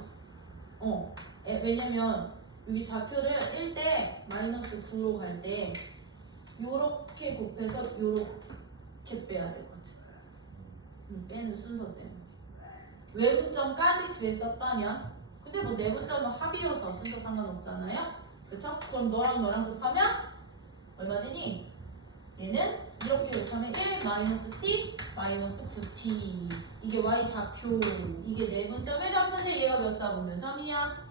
왜냐면 여기 좌표를 1대 마이너스 9로 갈 때 요렇게 곱해서 요렇게 빼야 되거든. 빼는 순서 때문에. 외분점까지 구했었다면, 근데 뭐 내분점은 합이어서 순서 상관없잖아요. 그쵸? 그럼 너랑 곱하면 얼마 되니? 얘는 이렇게 곱하면 1 마이너스 t 마이너스 9t. 이게 y좌표. 이게 내분점의 좌표인데 얘가 몇 사분면점이야?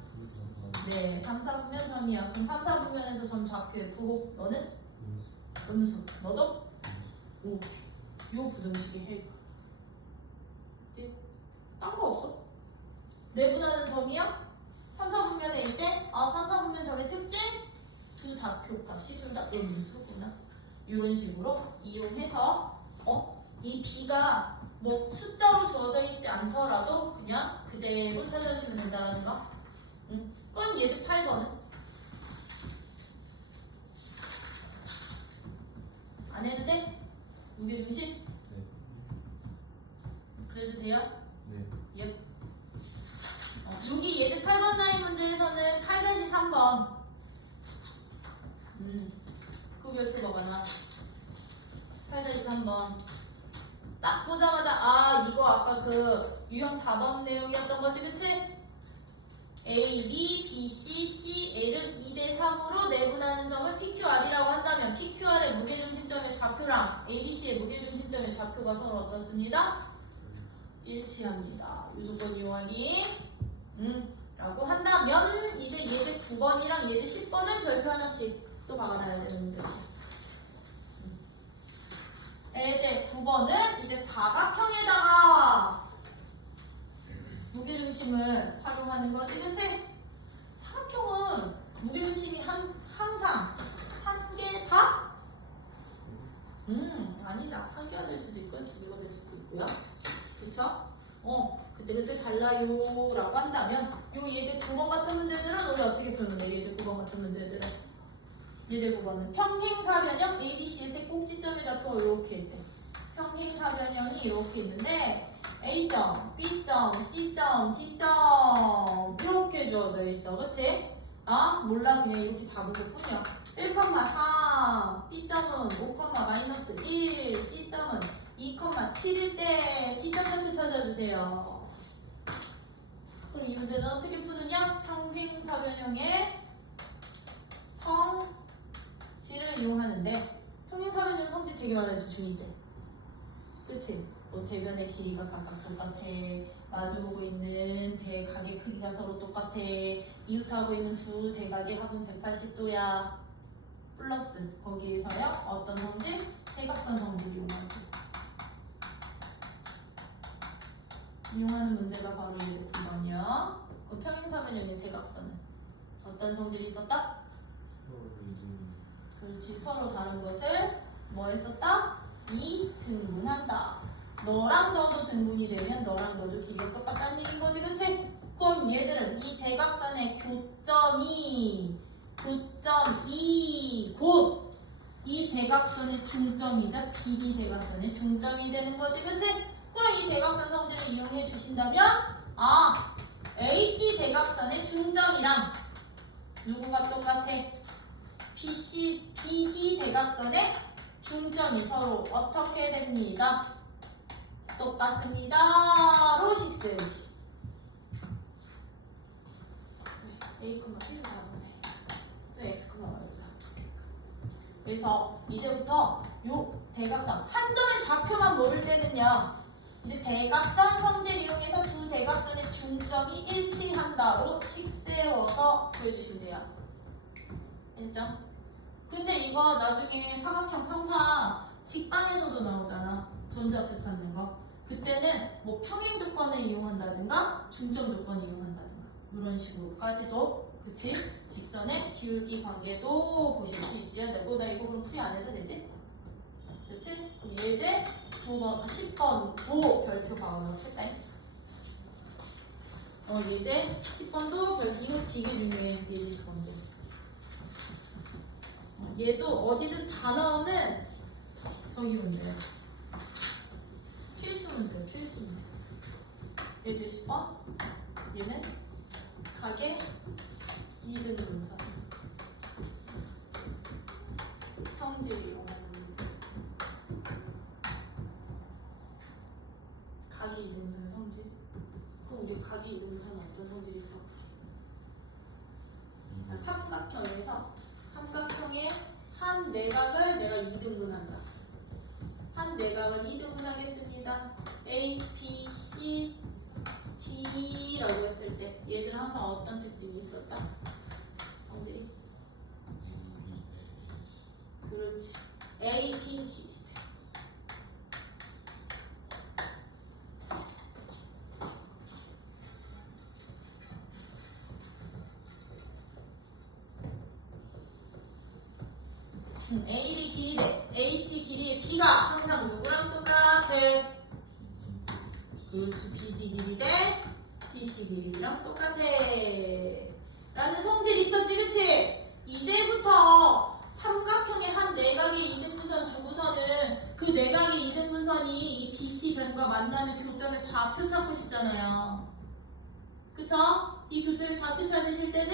네, 3, 4분면점이야. 그럼 3, 4분면에서 점 좌표 F고 너는? 음수. 너도? 오. 요 부등식의 해가. 네. 딴 거 없어. 내분하는 점이야? 3, 4분면에 있대? 3, 4분면 점의 특징? 두 좌표 값이 둘 다 음수구나. 이런 식으로 이용해서 이 b가 뭐 숫자로 주어져 있지 않더라도 그냥 그대로 찾아주시면 된다라는 거. 그럼 예제 8번은 안 해도 돼? 무게중심? 네. 그래도 돼요? 네. 예. 여기 예제 8번 라인 문제에서는 8-3번 그 별표가 많아. 8-3번 딱 보자마자 이거 아까 그 유형 4번 내용이었던 거지, 그치? A, B, B, C, C, A를 2대3으로 내분하는 점을 PQR이라고 한다면 PQR의 무게중심점의 좌표랑 ABC의 무게중심점의 좌표가 서로 어떻습니다? 일치합니다. 이 조건 이용하기. 라고 한다면 이제 예제 9번이랑 예제 10번은 별표 하나씩 또 박아놔야 되는 문제예요. 예제 9번은 이제 사각형에다가 무게중심을 활용하는 거지, 그치? 사각형은 무게중심이 항상 한 개 다? 아니다. 한 개가 될 수도 있고요, 두 개가 될 수도 있고요. 그쵸? 그때 달라요 라고 한다면 요 예제 9번 같은 문제들은 우리 어떻게 풀면 돼? 예제 9번 같은 문제들은 예제 9번은 평행사변형 ABC에서 꼭지점의 좌표가 이렇게 있대. 평행사변형이 이렇게 있는데 A점, B점, C점, D점 이렇게 주어져 있어. 그치? 몰라. 그냥 이렇게 잡은 것 뿐이야. 1,3 B점은 5,-1 C점은 2,7일 때 T점 좌표 찾아주세요. 그럼 이 문제는 어떻게 푸느냐? 평행사변형의 성질을 이용하는데 평행사변형 성질 되게 많아지 중2 때. 그치? 뭐 대변의 길이가 각각 똑같아. 마주보고 있는 대각의 크기가 서로 똑같아. 이웃하고 있는 두 대각의 합은 180도야. 플러스 거기에서요 어떤 성질? 대각선 성질 이용하는 문제가 바로 이제 9번이야. 그 평행사변형의 대각선은 어떤 성질이 있었다? 그렇지. 서로 다른 것을 뭐 했었다? 이등분한다. 너랑 너도 등분이 되면 너랑 너도 길이가 똑같다는 얘기인 거지, 그치? 그럼 얘들은 이 대각선의 교점이 곧 이 대각선의 중점이자 길이 대각선의 중점이 되는 거지, 그치? 그럼 이 대각선 성질을 이용해 주신다면 AC 대각선의 중점이랑 누구가 똑같아? BD 대각선의 중점이 서로 어떻게 됩니다? 똑같습니다. 로식 세우기. A, B를 잡으네. 또 X, Y를 잡으네. 그래서 이제부터 요 대각선. 한 점의 좌표만 모를 때는요. 이제 대각선 성질 이용해서 두 대각선의 중점이 일치한다로 식 세워서 구해주시면 돼요. 아시죠? 근데 이거 나중에 사각형 평상 직방에서도 나오잖아. 전좌표 찾는 거. 그때는 뭐 평행 조건을 이용한다든가 중점 조건을 이용한다든가 이런 식으로까지도 그치? 직선의 기울기 관계도 보실 수 있어야 되고 나 이거 그럼 풀이 안 해도 되지? 그렇지? 그럼 예제 9번, 10번도 별표 박아놓고 했다. 예제 10번도 별표 이거 되게 중요해. 예제 10번도. 얘도 어디든 다 나오는 저기 문제야. 필수 문제야. 필수 문제. 예제 10번 얘는 가게 2등 분선 성질 이용하는 문제. 가게 2등분 성질. 그럼 우리 가게 2등분선은 어떤 성질이 있어? 삼각형에서 삼각형의 한 내각을 내가 2등분한다. 한 내각을 2등분 하겠습니다. A, B, C, D라고 했을 때 얘들은 항상 어떤 특징이 있었다? 성질이? 그렇지. A, B, D. AB 길이 대 AC 길이의 B가 항상 누구랑 똑같아? 그렇지. BD 길이 대 DC 길이랑 똑같아 라는 성질이 있었지. 그치? 이제부터 삼각형의 한 내각의 이등분선 주고서는 그 내각의 이등분선이 이 DC 변과 만나는 교점의 좌표 찾고 싶잖아요. 그쵸? 이 교점의 좌표 찾으실 때는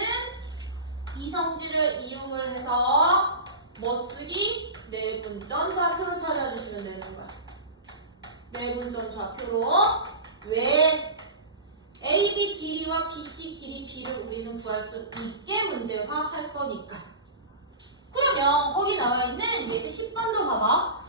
이 성질을 이용을 해서 뭐 쓰기? 내분점 좌표로 찾아주시면 되는 거야. 내분점 좌표로. 왜? AB 길이와 BC 길이 B를 우리는 구할 수 있게 문제화할 거니까. 그러면 거기 나와 있는 예제 10번도 봐봐.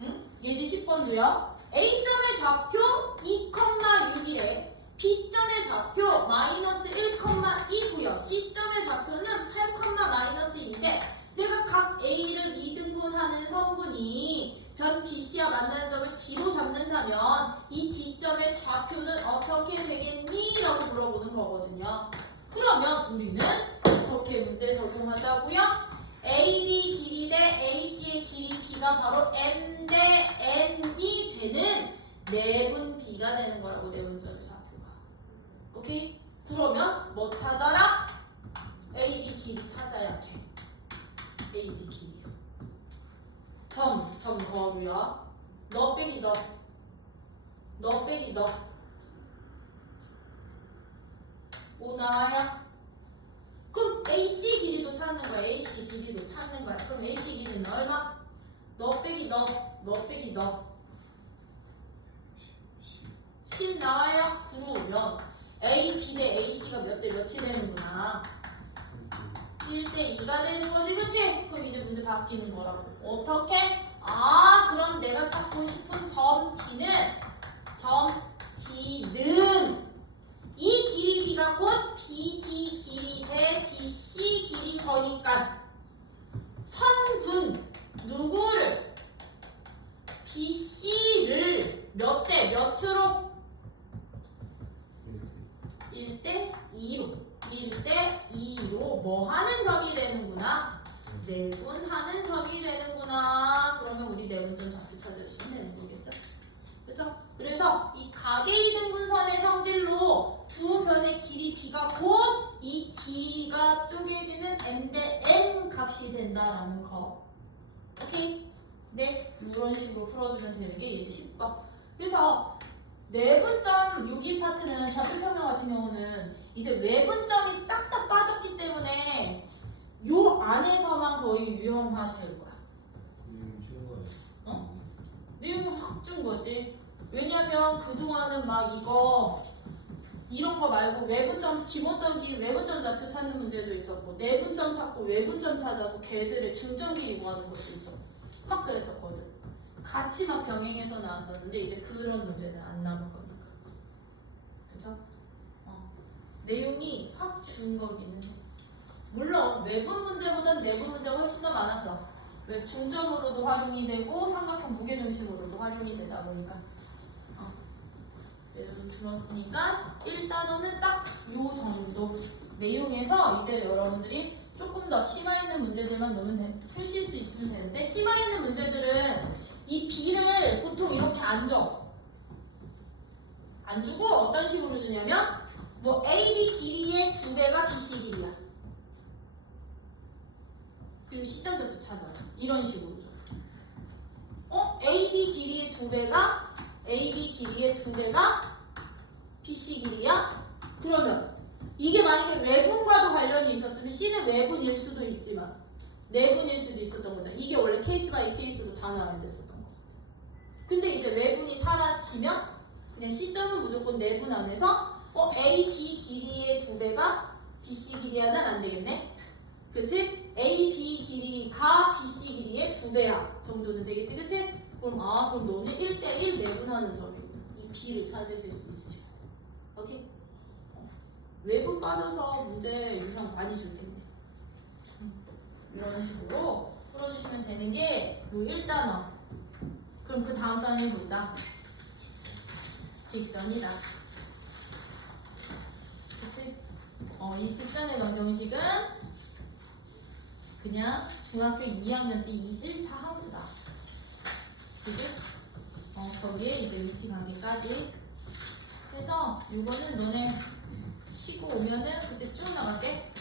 응? 예제 10번도요. A점의 좌표 2,6이래. B점의 좌표 마이너스 1,2고요. C점의 좌표는 8,-1인데 내가 각 A를 2등분하는 성분이 변 BC와 만나는 점을 D로 잡는다면 이 D점의 좌표는 어떻게 되겠니? 라고 물어보는 거거든요. 그러면 우리는 어떻게 문제 적용하자고요? AB 길이 대 AC의 길이 B가 바로 M 대 N이 되는 내분 B가 되는 거라고. 내분점의 좌표가. 오케이? 그러면 뭐 찾아라? AB 길이 찾아야 돼. AB 길이요. 점 거고요. 너 빼기 너 빼기 너. 오 나와요? 그럼 AC 길이도 찾는 거야. AC 길이도 찾는 거야. 그럼 AC 길이는 얼마? 너 빼기 너 빼기 너. 10 나와요? 그러면 A, B 대 AC가 몇 대 몇이 되는구나. 1대 2가 되는 거지, 그치? 그럼 이제 문제 바뀌는 거라고. 어떻게? 그럼 내가 찾고 싶은 점 D는 이 길이 B가 곧 BD 길이 대 DC 길이 거니까 선분 누구를? BC를 몇 대 몇으로? 1대 2로. 1대 2로 뭐 하는 점이 되는구나? 내분하는 점이 되는구나. 그러면 우리 내분점 좌표 찾아주시면 되는 거겠죠? 그렇죠? 그래서 이 가계 이등분선의 성질로 두 변의 길이 B가 곧 이 D가 쪼개지는 M 대 N 값이 된다라는 거. 오케이? 네, 이런 식으로 풀어주면 되는 게 예제 10번. 그래서 내분점 여기 파트는 좌표 평면 같은 경우는 이제 외분점이 싹 다 빠졌기 때문에 요 안에서만 거의 유형화될 거야. 내용이 확 준 거지. 왜냐면 그동안은 막 이런 거 말고 외분점, 기본적인 외분점 좌표 찾는 문제도 있었고 내분점 찾고 외분점 찾아서 걔들의 중점 길이 구하는 것도 있었고 막 그랬었거든. 같이 막 병행해서 나왔었는데 이제 그런 문제는 안 나올 겁니다. 그쵸? 내용이 확 준 거기는 해. 물론 외부 문제보다는 내부 문제가 훨씬 더 많았어. 왜 중점으로도 활용이 되고 삼각형 무게중심으로도 활용이 되다 보니까 그래도 줄었으니까 1단원은 딱 요 정도 내용에서 이제 여러분들이 조금 더 심화 있는 문제들만 놓으면 푸실 수 있으면 되는데 심화 있는 문제들은 이 B를 보통 이렇게 안 줘. 안 주고 어떤 식으로 주냐면 뭐 AB 길이의 2배가 BC 길이야. 그리고 시점부터 찾아. 이런 식으로 줘. AB 길이의 2배가 BC 길이야? 그러면 이게 만약에 외분과도 관련이 있었으면 C는 외분일 수도 있지만 내분일 수도 있었던 거잖아. 이게 원래 케이스 바이 케이스로 다 나와야 됐었던 거. 근데 이제 외분이 사라지면 그냥 C점은 무조건 내분 안에서 AB 길이의 2배가 BC 길이야는 안 되겠네. 그치? AB 길이가 BC 길이의 2배야 정도는 되겠지, 그치? 그럼 너는 1대1 내분하는 점이 이 B를 찾으실 수 있으셔. 오케이? 외분 빠져서 문제 유형 많이 줄겠네. 이런 식으로 풀어주시면 되는 게 요 1단원. 그럼 그 다음 단원이 뭐다? 직선이다. 그치? 이 직선의 방정식은 그냥 중학교 2학년 때 1차 함수다. 그치? 거기에 이제 위치 관계까지 해서 이거는 너네 쉬고 오면은 그때 쭉 나갈게.